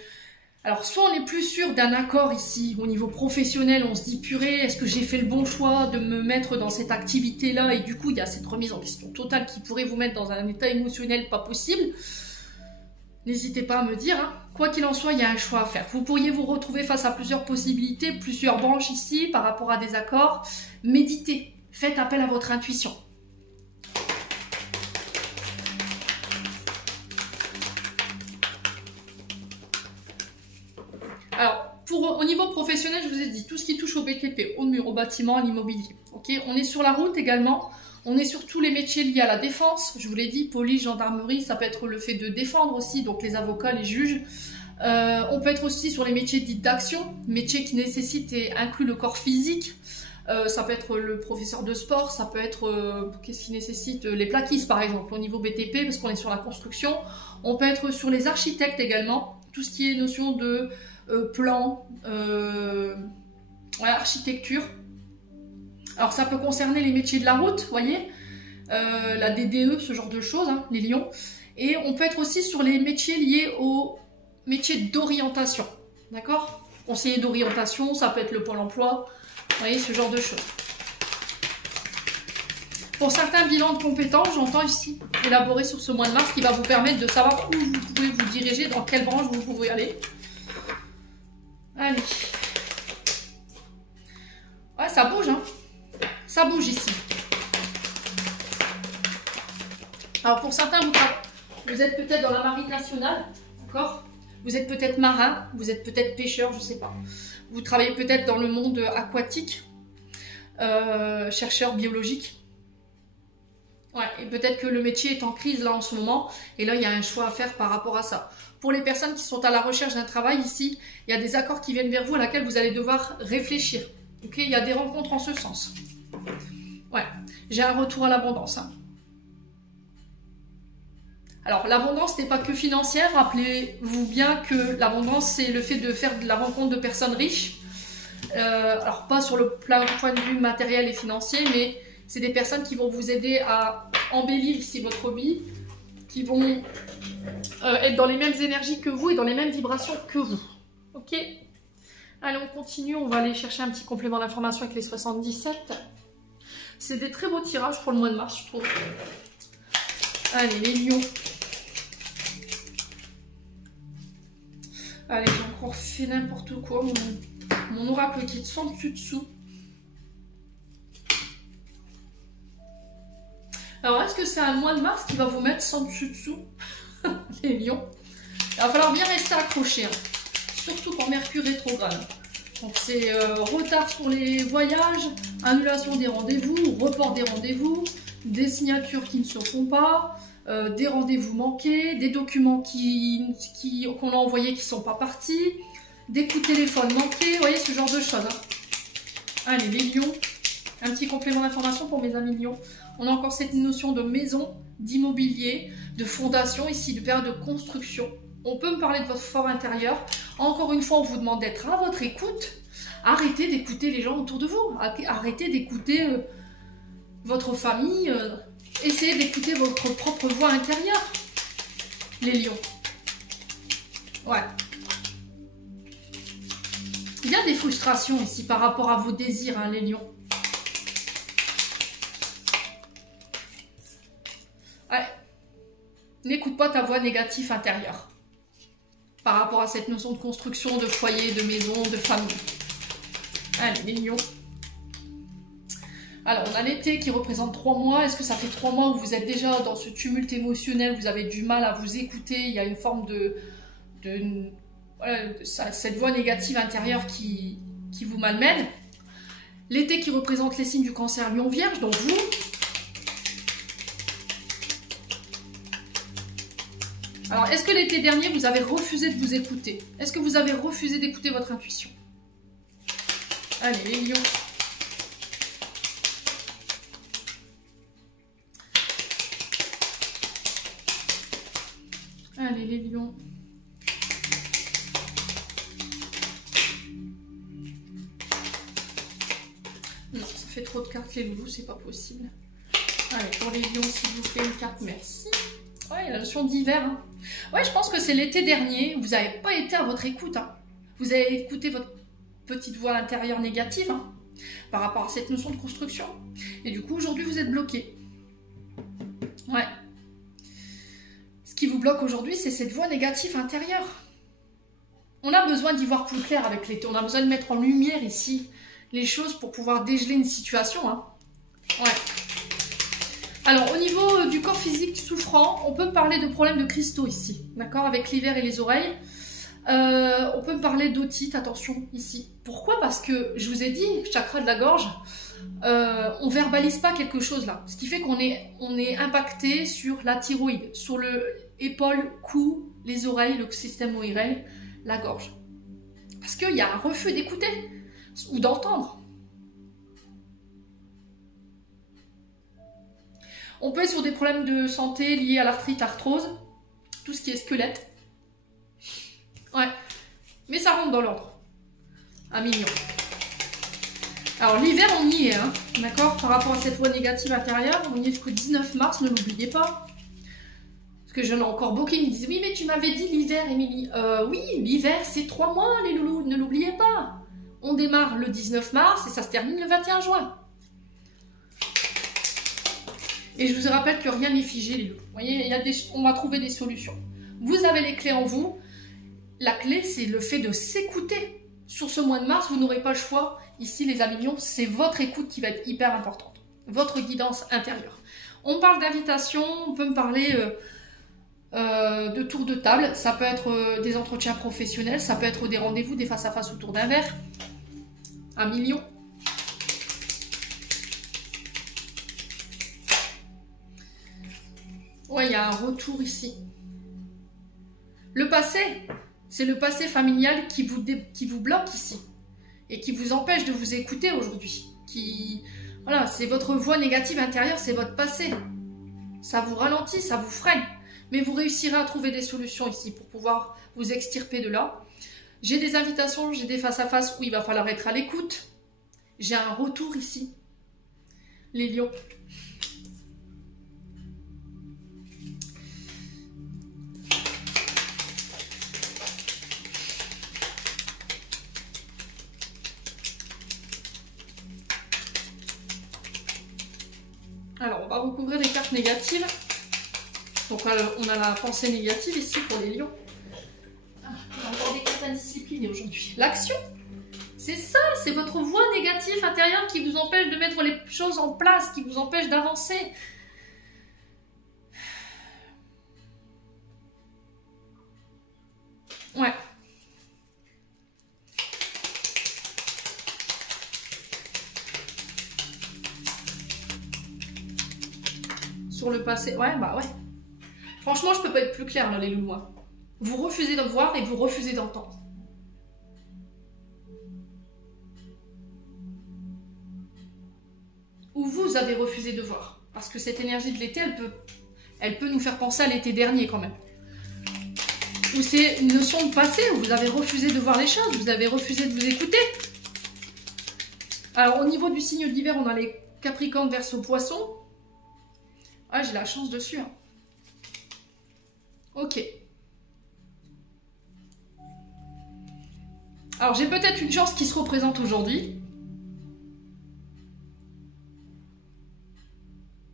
Alors, soit on n'est plus sûr d'un accord ici, au niveau professionnel, on se dit, purée, est-ce que j'ai fait le bon choix de me mettre dans cette activité-là? Et du coup, il y a cette remise en question totale qui pourrait vous mettre dans un état émotionnel pas possible. N'hésitez pas à me dire, hein. Quoi qu'il en soit, il y a un choix à faire. Vous pourriez vous retrouver face à plusieurs possibilités, plusieurs branches ici, par rapport à des accords. Méditez, faites appel à votre intuition. Alors, au niveau professionnel, je vous ai dit, tout ce qui touche au BTP, au mur, au bâtiment, à l'immobilier. Okay, on est sur la route également, on est sur tous les métiers liés à la défense. Je vous l'ai dit, police, gendarmerie, ça peut être le fait de défendre aussi, donc les avocats, les juges. On peut être aussi sur les métiers dits d'action, métiers qui nécessitent et incluent le corps physique. Ça peut être le professeur de sport, ça peut être, qu'est-ce qui nécessite, les plaquistes par exemple, au niveau BTP, parce qu'on est sur la construction. On peut être sur les architectes également, tout ce qui est notion de plan, ouais, architecture. Alors ça peut concerner les métiers de la route, vous voyez, la DDE, ce genre de choses, hein, les lions. Et on peut être aussi sur les métiers liés aux métiers d'orientation, d'accord? Conseiller d'orientation, ça peut être le Pôle emploi, vous voyez, ce genre de choses. Pour certains bilans de compétences, j'entends ici élaborer sur ce mois de mars qui va vous permettre de savoir où vous pouvez vous diriger, dans quelle branche vous pouvez aller. Allez. Ouais, ça bouge, hein. Ça bouge ici. Alors pour certains, vous êtes peut-être dans la marine nationale, d'accord? Vous êtes peut-être marin, vous êtes peut-être pêcheur, je ne sais pas. Vous travaillez peut-être dans le monde aquatique, chercheur biologique. Ouais, et peut-être que le métier est en crise là en ce moment, et là il y a un choix à faire par rapport à ça. Pour les personnes qui sont à la recherche d'un travail ici, il y a des accords qui viennent vers vous à laquelle vous allez devoir réfléchir. Okay, il y a des rencontres en ce sens. Ouais, j'ai un retour à l'abondance. Hein. Alors, l'abondance n'est pas que financière. Rappelez-vous bien que l'abondance, c'est le fait de faire de la rencontre de personnes riches. Alors, pas sur le point de vue matériel et financier, mais c'est des personnes qui vont vous aider à embellir ici votre vie, qui vont être dans les mêmes énergies que vous et dans les mêmes vibrations que vous. Ok? Allez, on continue. On va aller chercher un petit complément d'information avec les 77. C'est des très beaux tirages pour le mois de mars, je trouve. Allez, les lions. Allez, j'ai encore fait n'importe quoi. Mon oracle qui est sans dessus-dessous. Alors, est-ce que c'est un mois de mars qui va vous mettre sans dessus-dessous? Les lions. Il va falloir bien rester accroché. Hein. Surtout quand Mercure rétrograde. Donc, c'est retard sur les voyages, annulation des rendez-vous, report des rendez-vous, des signatures qui ne se font pas, des rendez-vous manqués, des documents qu'on a envoyés qui ne sont pas partis, des coups de téléphone manqués, vous voyez ce genre de choses. Hein. Allez, les lions, un petit complément d'information pour mes amis lions. On a encore cette notion de maison, d'immobilier, de fondation ici, de période de construction. On peut me parler de votre fort intérieur. Encore une fois, on vous demande d'être à votre écoute. Arrêtez d'écouter les gens autour de vous. Arrêtez d'écouter votre famille. Essayez d'écouter votre propre voix intérieure. Les lions. Ouais. Il y a des frustrations ici par rapport à vos désirs, hein, les lions. Ouais. N'écoute pas ta voix négative intérieure. Par rapport à cette notion de construction, de foyer, de maison, de famille. Allez, les lions. Alors, on a l'été qui représente 3 mois. Est-ce que ça fait 3 mois où vous êtes déjà dans ce tumulte émotionnel, vous avez du mal à vous écouter, il y a une forme voilà, cette voix négative intérieure qui vous malmène. L'été qui représente les signes du cancer lion vierge, donc vous. Alors, est-ce que l'été dernier, vous avez refusé de vous écouter? Est-ce que vous avez refusé d'écouter votre intuition? Allez, les lions. Allez, les lions. Non, ça fait trop de cartes, les loulous, c'est pas possible. Allez, pour les lions, s'il vous plaît, une carte, merci. Ouais, la notion d'hiver. Hein. Ouais, je pense que c'est l'été dernier. Vous n'avez pas été à votre écoute. Hein. Vous avez écouté votre petite voix intérieure négative hein, par rapport à cette notion de construction. Et du coup, aujourd'hui, vous êtes bloqué. Ouais. Ce qui vous bloque aujourd'hui, c'est cette voix négative intérieure. On a besoin d'y voir plus clair avec l'été. On a besoin de mettre en lumière ici les choses pour pouvoir dégeler une situation. Hein. Ouais. Alors, au niveau du corps physique souffrant, on peut parler de problèmes de cristaux ici. D'accord? Avec l'hiver et les oreilles. On peut parler d'otite, attention, ici. Pourquoi? Parce que, je vous ai dit, chakra de la gorge, on verbalise pas quelque chose là. Ce qui fait qu'on est impacté sur la thyroïde, sur le épaule, cou, les oreilles, le système ORL, la gorge. Parce qu'il y a un refus d'écouter ou d'entendre. On peut être sur des problèmes de santé liés à l'arthrite, arthrose, tout ce qui est squelette. Ouais, mais ça rentre dans l'ordre. 1 million. Alors l'hiver, on y est, hein, d'accord? Par rapport à cette voix négative intérieure, on y est jusqu'au 19 mars, ne l'oubliez pas. Parce que j'en ai encore beaucoup qui me disent, oui, mais tu m'avais dit l'hiver, Émilie. Oui, l'hiver, c'est 3 mois, les loulous, ne l'oubliez pas. On démarre le 19 mars et ça se termine le 21 juin. Et je vous rappelle que rien n'est figé, les loulous. Vous voyez, on va trouver des solutions. Vous avez les clés en vous. La clé, c'est le fait de s'écouter. Sur ce mois de mars, vous n'aurez pas le choix. Ici, les Amilions, c'est votre écoute qui va être hyper importante. Votre guidance intérieure. On parle d'invitation, on peut me parler de tour de table. Ça peut être des entretiens professionnels, ça peut être des rendez-vous, des face-à-face autour d'un verre. 1 million. Ouais, il y a un retour ici. Le passé, c'est le passé familial qui vous bloque ici et qui vous empêche de vous écouter aujourd'hui. Voilà, c'est votre voix négative intérieure, c'est votre passé. Ça vous ralentit, ça vous freine. Mais vous réussirez à trouver des solutions ici pour pouvoir vous extirper de là. J'ai des invitations, j'ai des face-à-face où il va falloir être à l'écoute. J'ai un retour ici. Les lions. Alors, on va recouvrir les cartes négatives. Donc, on a la pensée négative ici pour les lions. Ah, on a encore des cartes indisciplinées aujourd'hui. L'action, c'est ça, c'est votre voix négative intérieure qui vous empêche de mettre les choses en place, qui vous empêche d'avancer. Ouais. Sur le passé, ouais, bah ouais. Franchement, je peux pas être plus claire là, les loulous. Vous refusez de voir et vous refusez d'entendre. Ou vous avez refusé de voir. Parce que cette énergie de l'été, elle peut nous faire penser à l'été dernier quand même. Ou c'est une notion de passé où vous avez refusé de voir les choses, vous avez refusé de vous écouter. Alors, au niveau du signe d'hiver, on a les Capricornes, Verseau, Poissons. Ah, j'ai la chance dessus. Hein. Ok. Alors, j'ai peut-être une chance qui se représente aujourd'hui.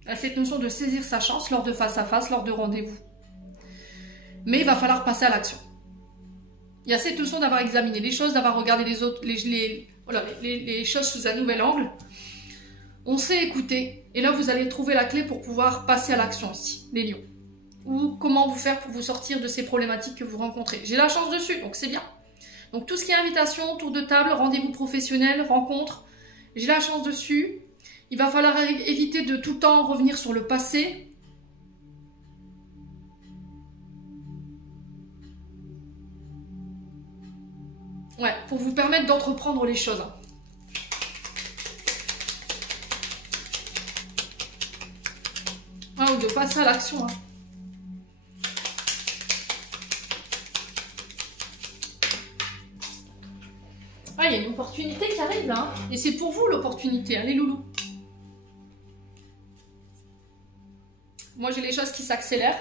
À cette notion de saisir sa chance lors de face-à-face, lors de rendez-vous. Mais il va falloir passer à l'action. Il y a cette notion d'avoir examiné les choses, d'avoir regardé les choses sous un nouvel angle. On sait écouter. Et là, vous allez trouver la clé pour pouvoir passer à l'action ici, les lions. Ou comment vous faire pour vous sortir de ces problématiques que vous rencontrez. J'ai la chance dessus, donc c'est bien. Donc tout ce qui est invitation, tour de table, rendez-vous professionnel, rencontre, j'ai la chance dessus. Il va falloir éviter de tout le temps revenir sur le passé. Ouais, pour vous permettre d'entreprendre les choses. Ah, ou de passer à l'action. Hein. Ah, il y a une opportunité qui arrive là. Hein. Et c'est pour vous l'opportunité, hein, les loulous. Moi, j'ai les choses qui s'accélèrent.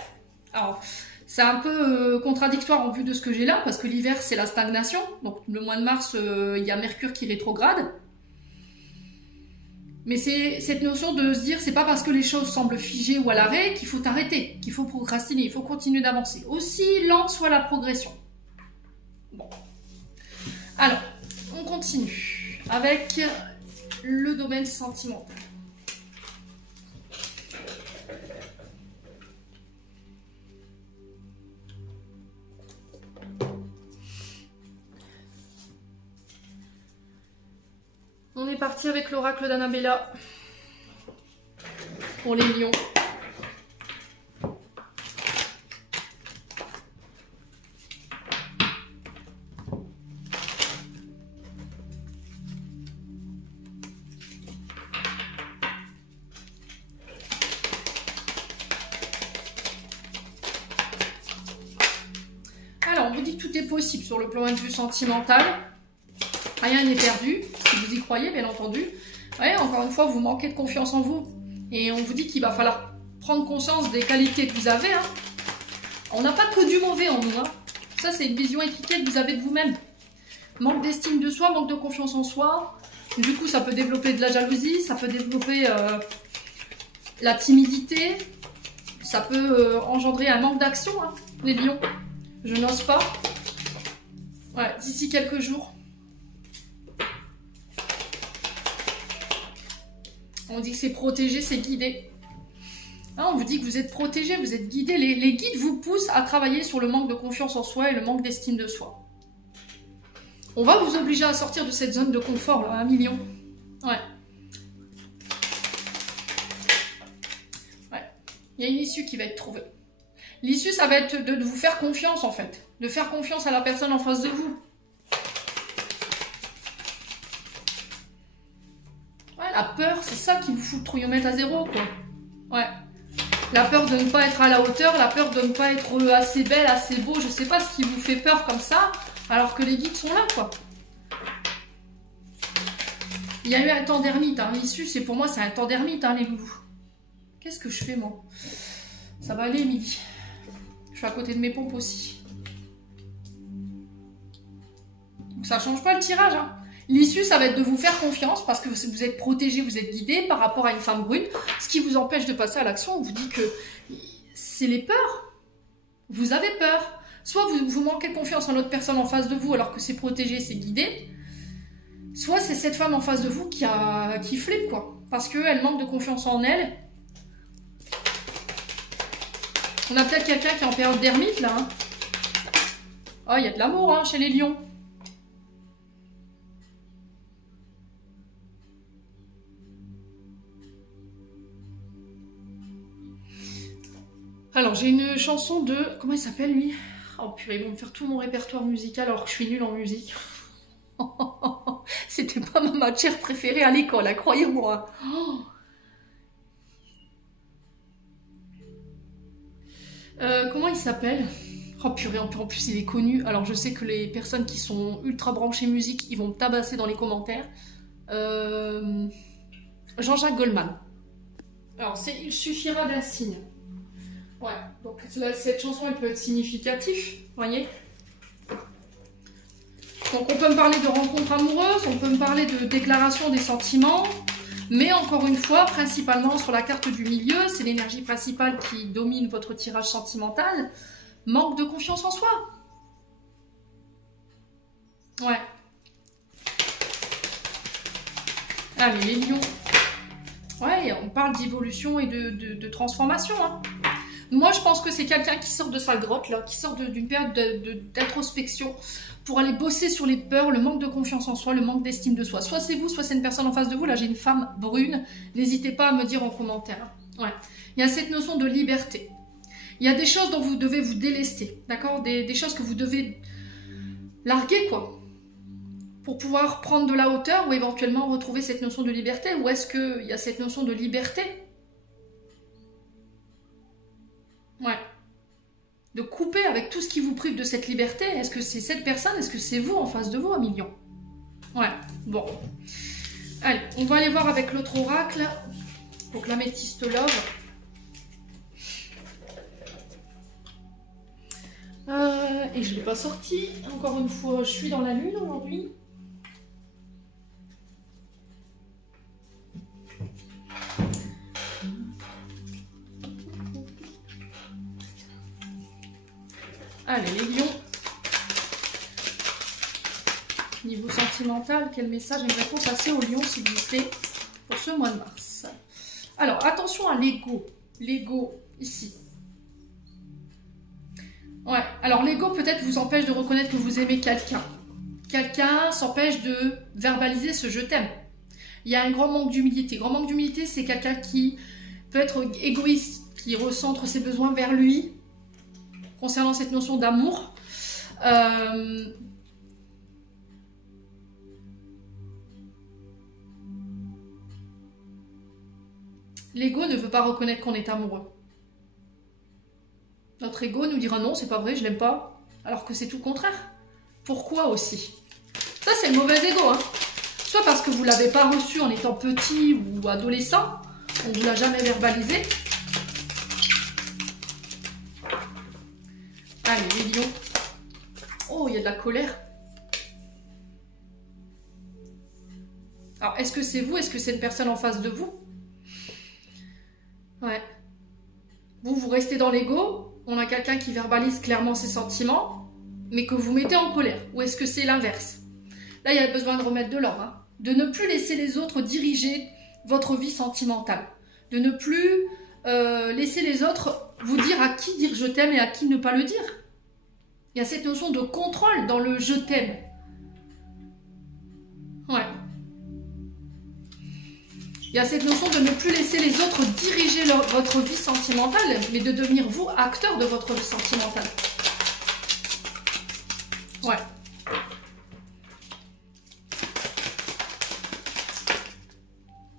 Alors, c'est un peu contradictoire en vue de ce que j'ai là, parce que l'hiver, c'est la stagnation. Donc, le mois de mars, il y a Mercure qui rétrograde. Mais c'est cette notion de se dire, c'est pas parce que les choses semblent figées ou à l'arrêt qu'il faut arrêter, qu'il faut procrastiner, il faut continuer d'avancer. Aussi lente soit la progression. Bon. Alors, on continue avec le domaine sentimental. On est parti avec l'oracle d'Annabella pour les lions. Alors, on vous dit que tout est possible sur le plan de vue sentimental. Rien n'est perdu, si vous y croyez, bien entendu. Ouais, encore une fois, vous manquez de confiance en vous. Et on vous dit qu'il va falloir prendre conscience des qualités que vous avez. Hein. On n'a pas que du mauvais en nous. Hein. Ça, c'est une vision étriquée que vous avez de vous-même. Manque d'estime de soi, manque de confiance en soi. Du coup, ça peut développer de la jalousie, ça peut développer la timidité. Ça peut engendrer un manque d'action, hein, les lions. Je n'ose pas. Ouais, d'ici quelques jours. On dit que c'est protégé, c'est guidé. Hein, on vous dit que vous êtes protégé, vous êtes guidé. Les guides vous poussent à travailler sur le manque de confiance en soi et le manque d'estime de soi. On va vous obliger à sortir de cette zone de confort, là, 1 million. Ouais. Ouais. Il y a une issue qui va être trouvée. L'issue, ça va être de vous faire confiance, en fait. De faire confiance à la personne en face de vous. La peur, c'est ça qui vous fout le trouillomètre à zéro, quoi. Ouais. La peur de ne pas être à la hauteur, la peur de ne pas être assez belle, assez beau, je sais pas ce qui vous fait peur comme ça, alors que les guides sont là, quoi. Il y a eu un temps d'ermite, hein. L'issue, c'est pour moi, c'est un temps d'ermite, hein, les loulous. Qu'est-ce que je fais, moi? Ça va aller, Émilie. Je suis à côté de mes pompes aussi. Donc, ça change pas le tirage, hein. L'issue, ça va être de vous faire confiance parce que vous êtes protégé, vous êtes guidé par rapport à une femme brune. Ce qui vous empêche de passer à l'action, on vous dit que c'est les peurs. Vous avez peur. Soit vous manquez de confiance en l'autre personne en face de vous alors que c'est protégé, c'est guidé. Soit c'est cette femme en face de vous qui flippe, quoi. Parce qu'elle manque de confiance en elle. On a peut-être quelqu'un qui est en période d'ermite, là. Hein. Oh, il y a de l'amour, hein, chez les lions. Alors, j'ai une chanson de... Comment il s'appelle, lui? Oh purée, ils vont me faire tout mon répertoire musical alors que je suis nulle en musique. C'était pas ma matière préférée à l'école, hein, croyez-moi. Oh. Comment il s'appelle? Oh purée, en plus il est connu. Alors, je sais que les personnes qui sont ultra branchées musique, ils vont me tabasser dans les commentaires. Jean-Jacques Goldman. Alors, c'est Il suffira d'un signe. Ouais, donc cette chanson, elle peut être significative, voyez. Donc on peut me parler de rencontres amoureuses, on peut me parler de déclaration des sentiments, mais encore une fois, principalement sur la carte du milieu, c'est l'énergie principale qui domine votre tirage sentimental, manque de confiance en soi. Ouais. Ah mais les lions. Ouais, on parle d'évolution et de transformation, hein. Moi, je pense que c'est quelqu'un qui sort de sa grotte, là, qui sort d'une période d'introspection pour aller bosser sur les peurs, le manque de confiance en soi, le manque d'estime de soi. Soit c'est vous, soit c'est une personne en face de vous. Là, j'ai une femme brune. N'hésitez pas à me dire en commentaire. Ouais. Il y a cette notion de liberté. Il y a des choses dont vous devez vous délester, d'accord? Des choses que vous devez larguer, quoi, pour pouvoir prendre de la hauteur ou éventuellement retrouver cette notion de liberté. Ou est-ce qu'il y a cette notion de liberté? Ouais. De couper avec tout ce qui vous prive de cette liberté. Est-ce que c'est cette personne? Est-ce que c'est vous en face de vous, 1 million? Ouais, bon. Allez, on va aller voir avec l'autre oracle. Donc l'améthyste love. et je ne l'ai pas sorti. Encore une fois, je suis dans la lune aujourd'hui. Allez, les lions. Niveau sentimental, quel message, une réponse assez au lion, s'il vous plaît, pour ce mois de mars. Alors, attention à l'ego. L'ego, ici. Ouais, alors l'ego peut-être vous empêche de reconnaître que vous aimez quelqu'un. Quelqu'un s'empêche de verbaliser ce « je t'aime ». Il y a un grand manque d'humilité. Grand manque d'humilité, c'est quelqu'un qui peut être égoïste, qui recentre ses besoins vers lui, concernant cette notion d'amour. L'ego ne veut pas reconnaître qu'on est amoureux. Notre ego nous dira non, c'est pas vrai, je l'aime pas, alors que c'est tout le contraire. Pourquoi aussi? Ça, c'est le mauvais ego, hein. Soit parce que vous l'avez pas reçu en étant petit ou adolescent, on ne vous l'a jamais verbalisé. Allez, les lions. Oh, il y a de la colère. Alors, est-ce que c'est vous? Est-ce que c'est une personne en face de vous? Ouais. Vous restez dans l'ego. On a quelqu'un qui verbalise clairement ses sentiments, mais que vous mettez en colère. Ou est-ce que c'est l'inverse? Là, il y a besoin de remettre de l'ordre. Hein. De ne plus laisser les autres diriger votre vie sentimentale. De ne plus laisser les autres vous dire à qui dire je t'aime et à qui ne pas le dire. Il y a cette notion de contrôle dans le je t'aime. Ouais. Il y a cette notion de ne plus laisser les autres diriger votre vie sentimentale, mais de devenir vous acteur de votre vie sentimentale. Ouais.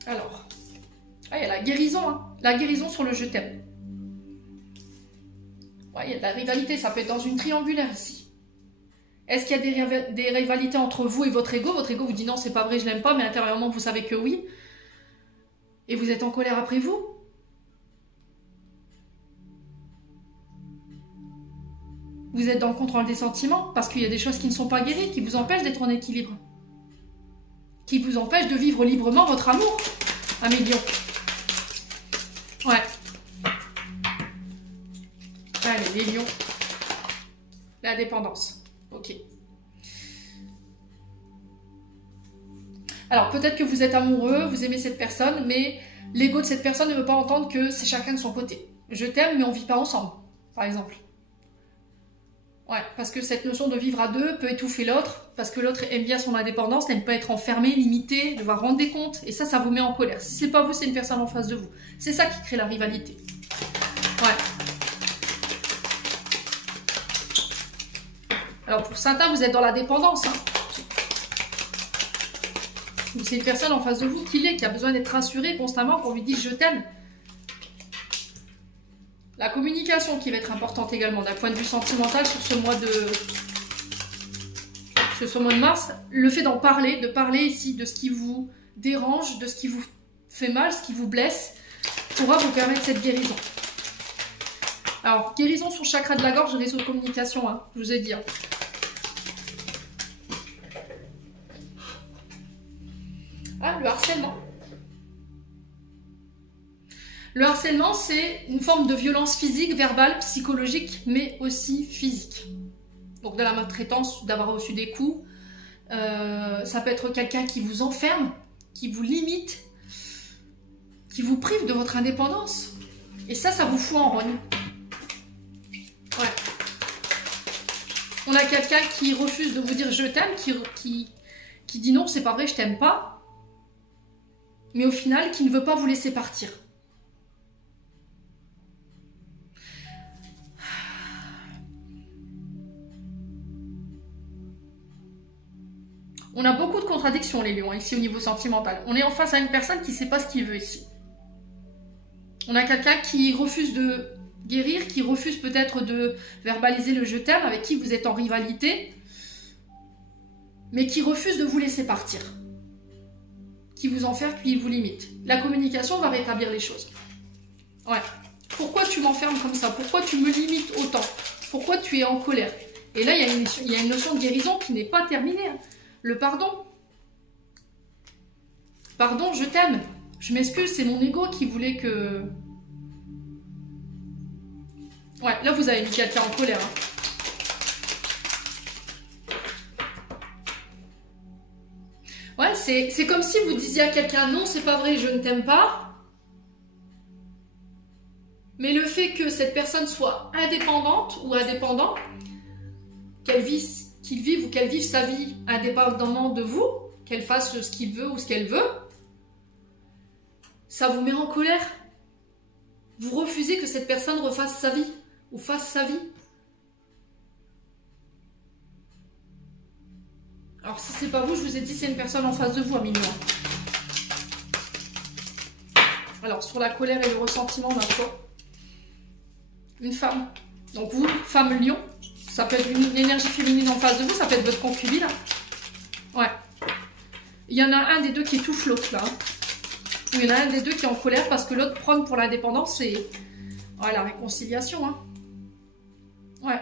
Alors, il y a la guérison, hein. La guérison sur le je t'aime. Ouais, il y a de la rivalité, ça peut être dans une triangulaire ici. Est-ce qu'il y a des rivalités entre vous et votre ego? Votre ego vous dit non, c'est pas vrai, je l'aime pas, mais intérieurement vous savez que oui. Et vous êtes en colère après vous? Vous êtes dans le contrôle des sentiments parce qu'il y a des choses qui ne sont pas guéries, qui vous empêchent d'être en équilibre. Qui vous empêchent de vivre librement votre amour. 1 million. Ouais. Allez, les lions. La dépendance. Ok. Alors, peut-être que vous êtes amoureux, vous aimez cette personne, mais l'ego de cette personne ne veut pas entendre que c'est chacun de son côté. Je t'aime, mais on ne vit pas ensemble, par exemple. Ouais, parce que cette notion de vivre à deux peut étouffer l'autre, parce que l'autre aime bien son indépendance, n'aime pas être enfermé, limité, devoir rendre des comptes, et ça vous met en colère. Si c'est pas vous, c'est une personne en face de vous. C'est ça qui crée la rivalité. Ouais. Alors, pour certains, vous êtes dans la dépendance, hein. C'est une personne en face de vous qui a besoin d'être rassurée constamment, qu'on lui dise je t'aime. La communication qui va être importante également d'un point de vue sentimental sur ce mois de mars. Le fait d'en parler, de parler ici de ce qui vous dérange, de ce qui vous fait mal, ce qui vous blesse, pourra vous permettre cette guérison. Alors, guérison sur le chakra de la gorge, réseau de communication, hein, je vous ai dit. Hein. Ah, le harcèlement. Le harcèlement, c'est une forme de violence physique, verbale, psychologique, mais aussi physique. Donc de la maltraitance, d'avoir reçu des coups. Ça peut être quelqu'un qui vous enferme, qui vous limite, qui vous prive de votre indépendance. Et ça vous fout en rogne. Ouais. On a quelqu'un qui refuse de vous dire je t'aime, qui dit non, c'est pas vrai, je t'aime pas. Mais au final, qui ne veut pas vous laisser partir. On a beaucoup de contradictions, les lions, ici au niveau sentimental. On est en face à une personne qui ne sait pas ce qu'il veut ici. On a quelqu'un qui refuse de guérir, qui refuse peut-être de verbaliser le je t'aime, avec qui vous êtes en rivalité, mais qui refuse de vous laisser partir. Qui vous enferme, qui vous limite. La communication va rétablir les choses. Ouais. Pourquoi tu m'enfermes comme ça? Pourquoi tu me limites autant? Pourquoi tu es en colère? Et là, il y a une notion de guérison qui n'est pas terminée. Hein. Le pardon. Pardon, je t'aime. Je m'excuse, c'est mon ego qui voulait que... Ouais, là, vous avez mis quelqu'un en colère. Hein. Ouais, c'est comme si vous disiez à quelqu'un, non, c'est pas vrai, je ne t'aime pas. Mais le fait que cette personne soit indépendante ou indépendant, qu'il vive ou qu'elle vive sa vie indépendamment de vous, qu'elle fasse ce qu'il veut ou ce qu'elle veut, ça vous met en colère. Vous refusez que cette personne refasse sa vie ou fasse sa vie. Alors si c'est pas vous, je vous ai dit c'est une personne en face de vous, Amélie. Alors sur la colère et le ressentiment, on a quoi? Une femme. Donc vous, femme lion, ça peut être une énergie féminine en face de vous, ça peut être votre concubine. Ouais. Il y en a un des deux qui est tout flotte là. Ou il y en a un des deux qui est en colère parce que l'autre prône pour l'indépendance et ouais, la réconciliation. Hein. Ouais.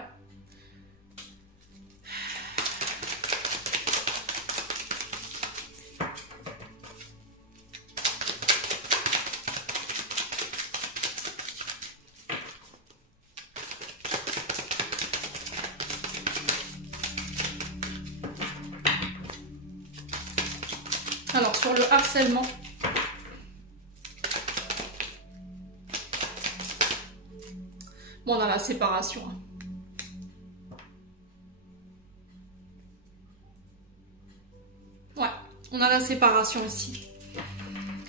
Alors, sur le harcèlement, bon, on a la séparation. Ouais, on a la séparation ici.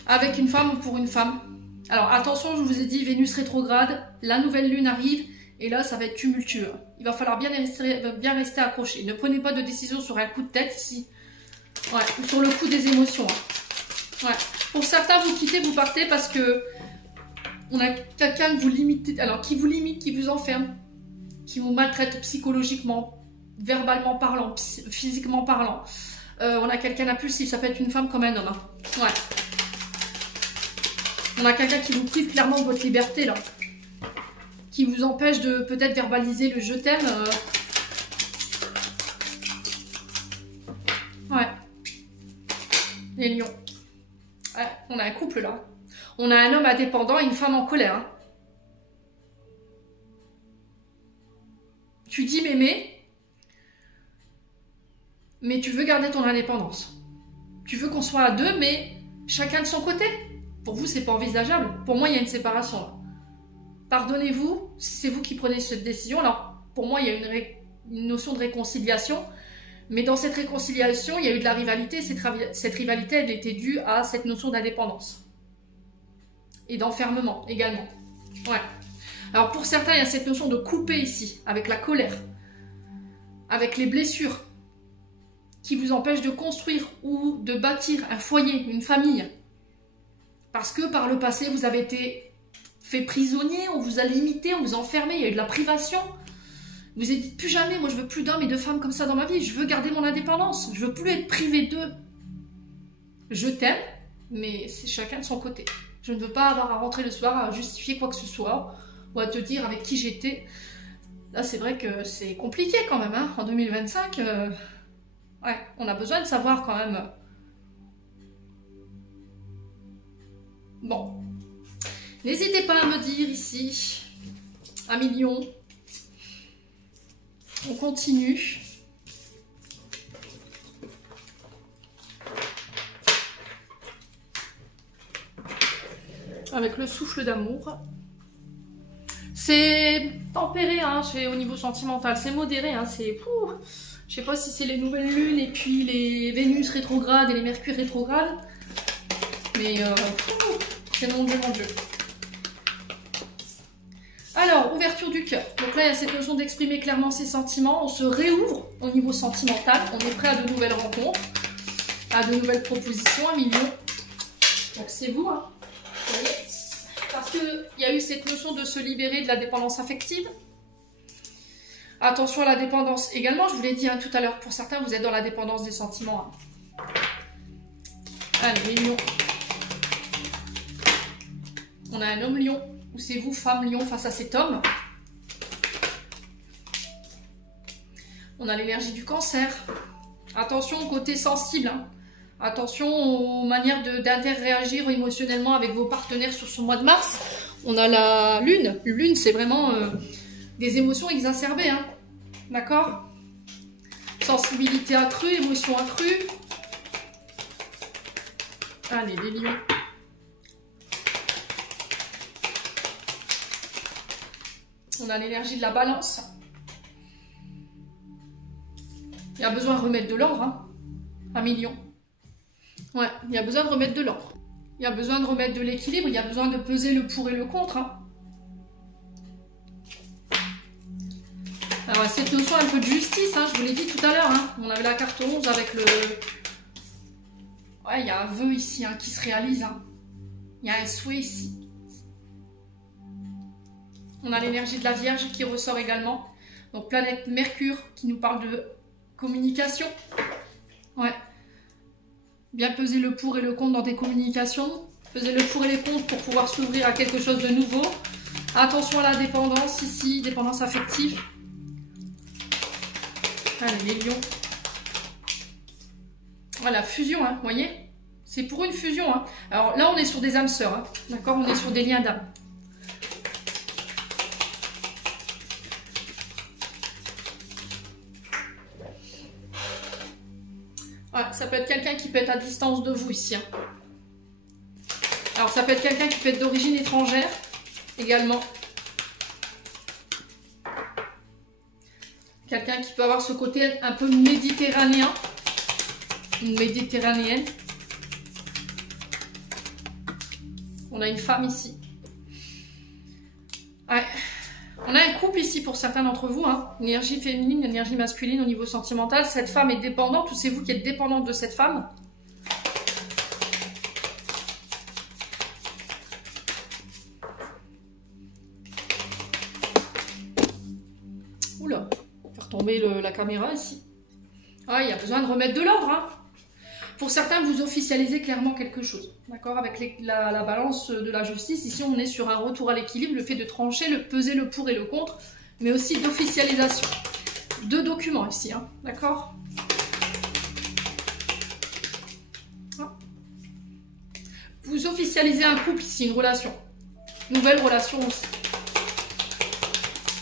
Avec une femme ou pour une femme. Alors, attention, je vous ai dit, Vénus rétrograde, la nouvelle lune arrive, et là, ça va être tumultueux. Il va falloir bien rester accroché. Ne prenez pas de décision sur un coup de tête ici. Ouais, ou sur le coup des émotions. Hein. Ouais. Pour certains, vous quittez, vous partez parce que on a quelqu'un que vous limitez, alors qui vous limite, qui vous enferme, qui vous maltraite psychologiquement, verbalement parlant, physiquement parlant. On a quelqu'un d'impulsif, ça peut être une femme comme un homme. Hein. Ouais. On a quelqu'un qui vous prive clairement de votre liberté là, qui vous empêche de peut-être verbaliser le je t'aime. Ouais. Les lions. Ouais, on a un couple là. On a un homme indépendant et une femme en colère. Hein. Tu dis m'aimer, mais tu veux garder ton indépendance. Tu veux qu'on soit à deux, mais chacun de son côté. Pour vous, c'est pas envisageable. Pour moi, il y a une séparation là. Pardonnez-vous si c'est vous qui prenez cette décision. Alors, pour moi, il y a une notion de réconciliation. Mais dans cette réconciliation, il y a eu de la rivalité. Cette rivalité, elle était due à cette notion d'indépendance. Et d'enfermement également. Ouais. Alors pour certains, il y a cette notion de couper ici, avec la colère, avec les blessures, qui vous empêchent de construire ou de bâtir un foyer, une famille. Parce que par le passé, vous avez été fait prisonnier, on vous a limité, on vous a enfermé, il y a eu de la privation. Vous avez dit plus jamais, moi je veux plus d'hommes et de femmes comme ça dans ma vie, je veux garder mon indépendance, je veux plus être privé d'eux. Je t'aime, mais c'est chacun de son côté. Je ne veux pas avoir à rentrer le soir à justifier quoi que ce soit, ou à te dire avec qui j'étais. Là c'est vrai que c'est compliqué quand même, hein. En 2025, ouais, on a besoin de savoir quand même. Bon, n'hésitez pas à me dire ici, un million. On continue. Avec le souffle d'amour. C'est tempéré hein, au niveau sentimental, c'est modéré. Hein, je sais pas si c'est les nouvelles lunes et puis les Vénus rétrogrades et les Mercure rétrogrades. Mais c'est mon Dieu, mon Dieu. Alors, ouverture du cœur. Donc là, il y a cette notion d'exprimer clairement ses sentiments. On se réouvre au niveau sentimental. On est prêt à de nouvelles rencontres, à de nouvelles propositions, un million. Donc c'est vous, hein. Vous voyez, parce qu'il y a eu cette notion de se libérer de la dépendance affective. Attention à la dépendance également. Je vous l'ai dit hein, tout à l'heure. Pour certains, vous êtes dans la dépendance des sentiments. Hein. Allez, million. On a un homme lion. Ou c'est vous, femme lion, face à cet homme. On a l'énergie du cancer. Attention au côté sensible. Hein. Attention aux manières d'interréagir émotionnellement avec vos partenaires sur ce mois de mars. On a la lune. Lune, c'est vraiment des émotions exacerbées. Hein. D'accord? Sensibilité accrue, émotion accrue. Allez, les lions. On a l'énergie de la balance. Il y a besoin de remettre de l'ordre. Hein. 1 million. Ouais, il y a besoin de remettre de l'ordre. Il y a besoin de remettre de l'équilibre. Il y a besoin de peser le pour et le contre. Hein. Alors, cette notion un peu de justice, hein, je vous l'ai dit tout à l'heure. Hein. On avait la carte 11 avec le... Ouais, il y a un vœu ici hein, qui se réalise. Hein. Il y a un souhait ici. On a l'énergie de la Vierge qui ressort également. Donc, planète Mercure qui nous parle de communication. Ouais. Bien peser le pour et le contre dans des communications. Peser le pour et les contre pour pouvoir s'ouvrir à quelque chose de nouveau. Attention à la dépendance ici, dépendance affective. Allez, les lions. Voilà, fusion, hein, vous voyez? C'est pour une fusion. Hein. Alors là, on est sur des âmes sœurs. Hein, d'accord? On est sur des liens d'âme. Ouais, ça peut être quelqu'un qui peut être à distance de vous ici. Hein. Alors, ça peut être quelqu'un qui peut être d'origine étrangère également. Quelqu'un qui peut avoir ce côté un peu méditerranéen. Une méditerranéenne. On a une femme ici. Ouais. On a un couple ici pour certains d'entre vous. Hein. Une énergie féminine, une énergie masculine au niveau sentimental. Cette femme est dépendante ou c'est vous qui êtes dépendante de cette femme. Oula, faire tomber la caméra ici. Ah, il y a besoin de remettre de l'ordre. Hein. Pour certains, vous officialisez clairement quelque chose. D'accord? Avec la balance de la justice, ici, on est sur un retour à l'équilibre, le fait de trancher, le peser le pour et le contre, mais aussi d'officialisation. 2 documents ici. Hein. D'accord? Vous officialisez un couple ici, une relation. Nouvelle relation aussi.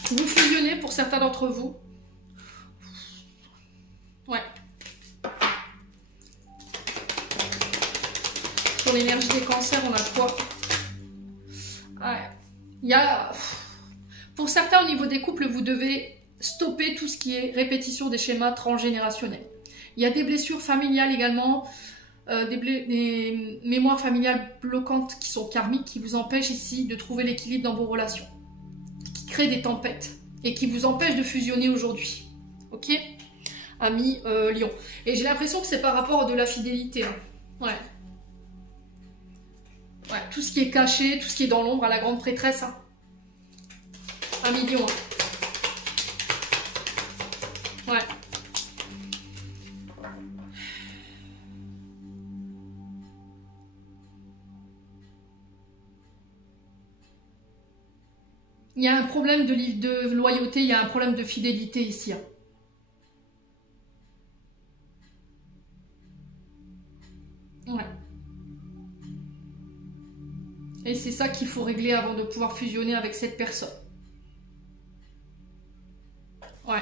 Vous fusionnez pour certains d'entre vous. Ouais. Sur l'énergie des cancers, on a quoi? Ouais. Il y a... Pour certains, au niveau des couples, vous devez stopper tout ce qui est répétition des schémas transgénérationnels. Il y a des blessures familiales également, des mémoires familiales bloquantes qui sont karmiques, qui vous empêchent ici de trouver l'équilibre dans vos relations, qui créent des tempêtes et qui vous empêchent de fusionner aujourd'hui. Ok? Amis Lion. Et j'ai l'impression que c'est par rapport à de la fidélité. Hein. Ouais. Ouais, tout ce qui est caché, tout ce qui est dans l'ombre à la grande prêtresse. Hein. Amis Lion. Hein. Ouais. Il y a un problème de loyauté, il y a un problème de fidélité ici. Hein. Ouais. Et c'est ça qu'il faut régler avant de pouvoir fusionner avec cette personne. Ouais.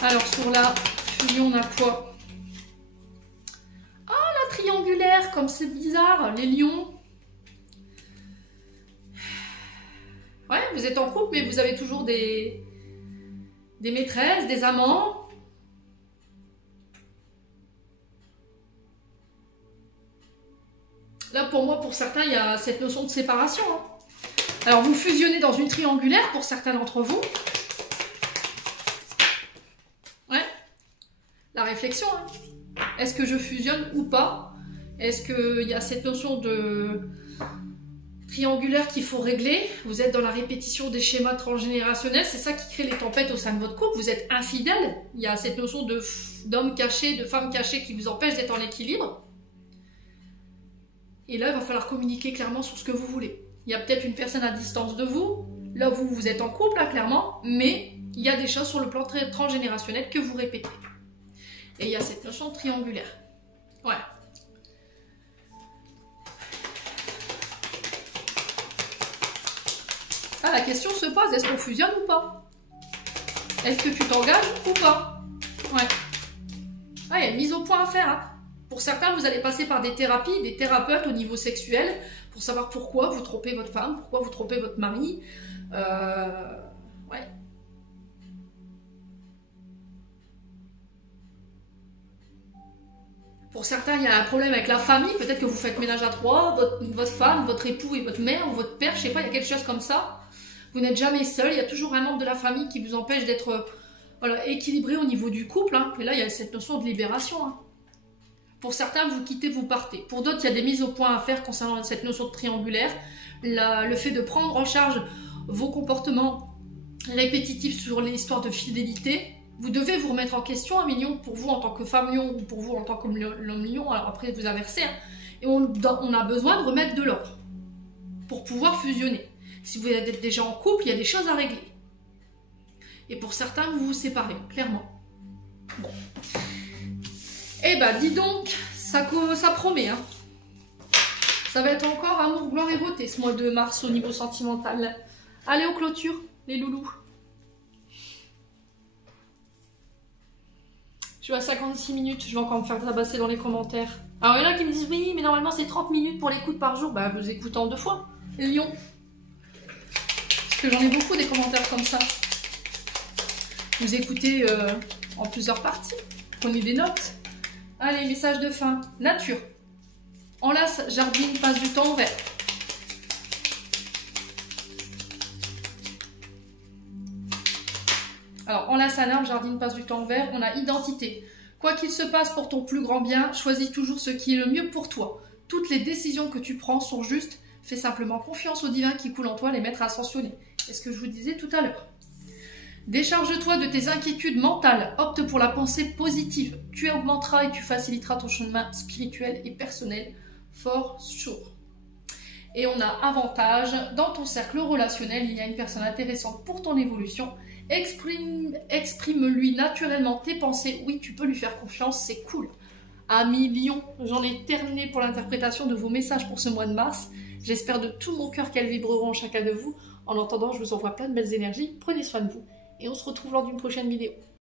Alors, sur la fusion, on a quoi? Ah, la triangulaire, comme c'est bizarre, les lions. Ouais, vous êtes en couple, mais vous avez toujours des maîtresses, des amants. Là, pour moi, pour certains, il y a cette notion de séparation. Hein. Alors, vous fusionnez dans une triangulaire, pour certains d'entre vous. Ouais. La réflexion. Hein. Est-ce que je fusionne ou pas? Est-ce qu'il y a cette notion de triangulaire qu'il faut régler? Vous êtes dans la répétition des schémas transgénérationnels. C'est ça qui crée les tempêtes au sein de votre couple. Vous êtes infidèle. Il y a cette notion d'homme caché, de femme cachée qui vous empêche d'être en équilibre. Et là, il va falloir communiquer clairement sur ce que vous voulez. Il y a peut-être une personne à distance de vous. Là, vous êtes en couple, là, clairement. Mais Il y a des choses sur le plan transgénérationnel que vous répétez. Et il y a cette notion de triangulaire. Ouais. Ah, la question se pose, est-ce qu'on fusionne ou pas? Est-ce que tu t'engages ou pas? Ouais. Ah, il y a une mise au point à faire. Hein. Pour certains, vous allez passer par des thérapies, des thérapeutes au niveau sexuel, pour savoir pourquoi vous trompez votre femme, pourquoi vous trompez votre mari. Ouais. Pour certains, il y a un problème avec la famille. Peut-être que vous faites ménage à trois, votre femme, votre époux et votre mère, ou votre père, je sais pas, il y a quelque chose comme ça. Vous n'êtes jamais seul, il y a toujours un membre de la famille qui vous empêche d'être voilà, équilibré au niveau du couple. Hein. Et là, il y a cette notion de libération. Hein. Pour certains, vous quittez, vous partez. Pour d'autres, il y a des mises au point à faire concernant cette notion de triangulaire. Le fait de prendre en charge vos comportements répétitifs sur l'histoire de fidélité. Vous devez vous remettre en question, un million, pour vous en tant que femme lion ou pour vous en tant que l'homme lion. Alors après, vous inversez. Hein. Et on a besoin de remettre de l'ordre pour pouvoir fusionner. Si vous êtes déjà en couple, il y a des choses à régler. Et pour certains, vous vous séparez, clairement. Bon. Eh ben, dis donc, ça promet. Hein. Ça va être encore amour, gloire et beauté ce mois de mars au niveau sentimental. Allez, aux clôtures, les loulous. Je suis à 56 minutes, je vais encore me faire tabasser dans les commentaires. Alors, il y en a qui me disent, oui, mais normalement, c'est 30 minutes pour l'écoute par jour. Bah, vous écoutez en 2 fois, Lyon. Parce que j'en ai beaucoup des commentaires comme ça. Vous écoutez en plusieurs parties. Prenez des notes. Allez, message de fin. Nature. Enlace, jardine, passe du temps au vert. Alors, enlace un arbre, jardine, passe du temps au vert. On a identité. Quoi qu'il se passe pour ton plus grand bien, choisis toujours ce qui est le mieux pour toi. Toutes les décisions que tu prends sont justes. Fais simplement confiance au divin qui coule en toi, les maîtres ascensionnés. C'est ce que je vous disais tout à l'heure. Décharge-toi de tes inquiétudes mentales. Opte pour la pensée positive. Tu augmenteras et tu faciliteras ton chemin spirituel et personnel. For sure. Et on a avantage. Dans ton cercle relationnel, il y a une personne intéressante pour ton évolution. Exprime-lui naturellement tes pensées. Oui, tu peux lui faire confiance, c'est cool. Amis Lion, j'en ai terminé pour l'interprétation de vos messages pour ce mois de mars. J'espère de tout mon cœur qu'elles vibreront chacun de vous. En attendant, je vous envoie plein de belles énergies. Prenez soin de vous. Et on se retrouve lors d'une prochaine vidéo.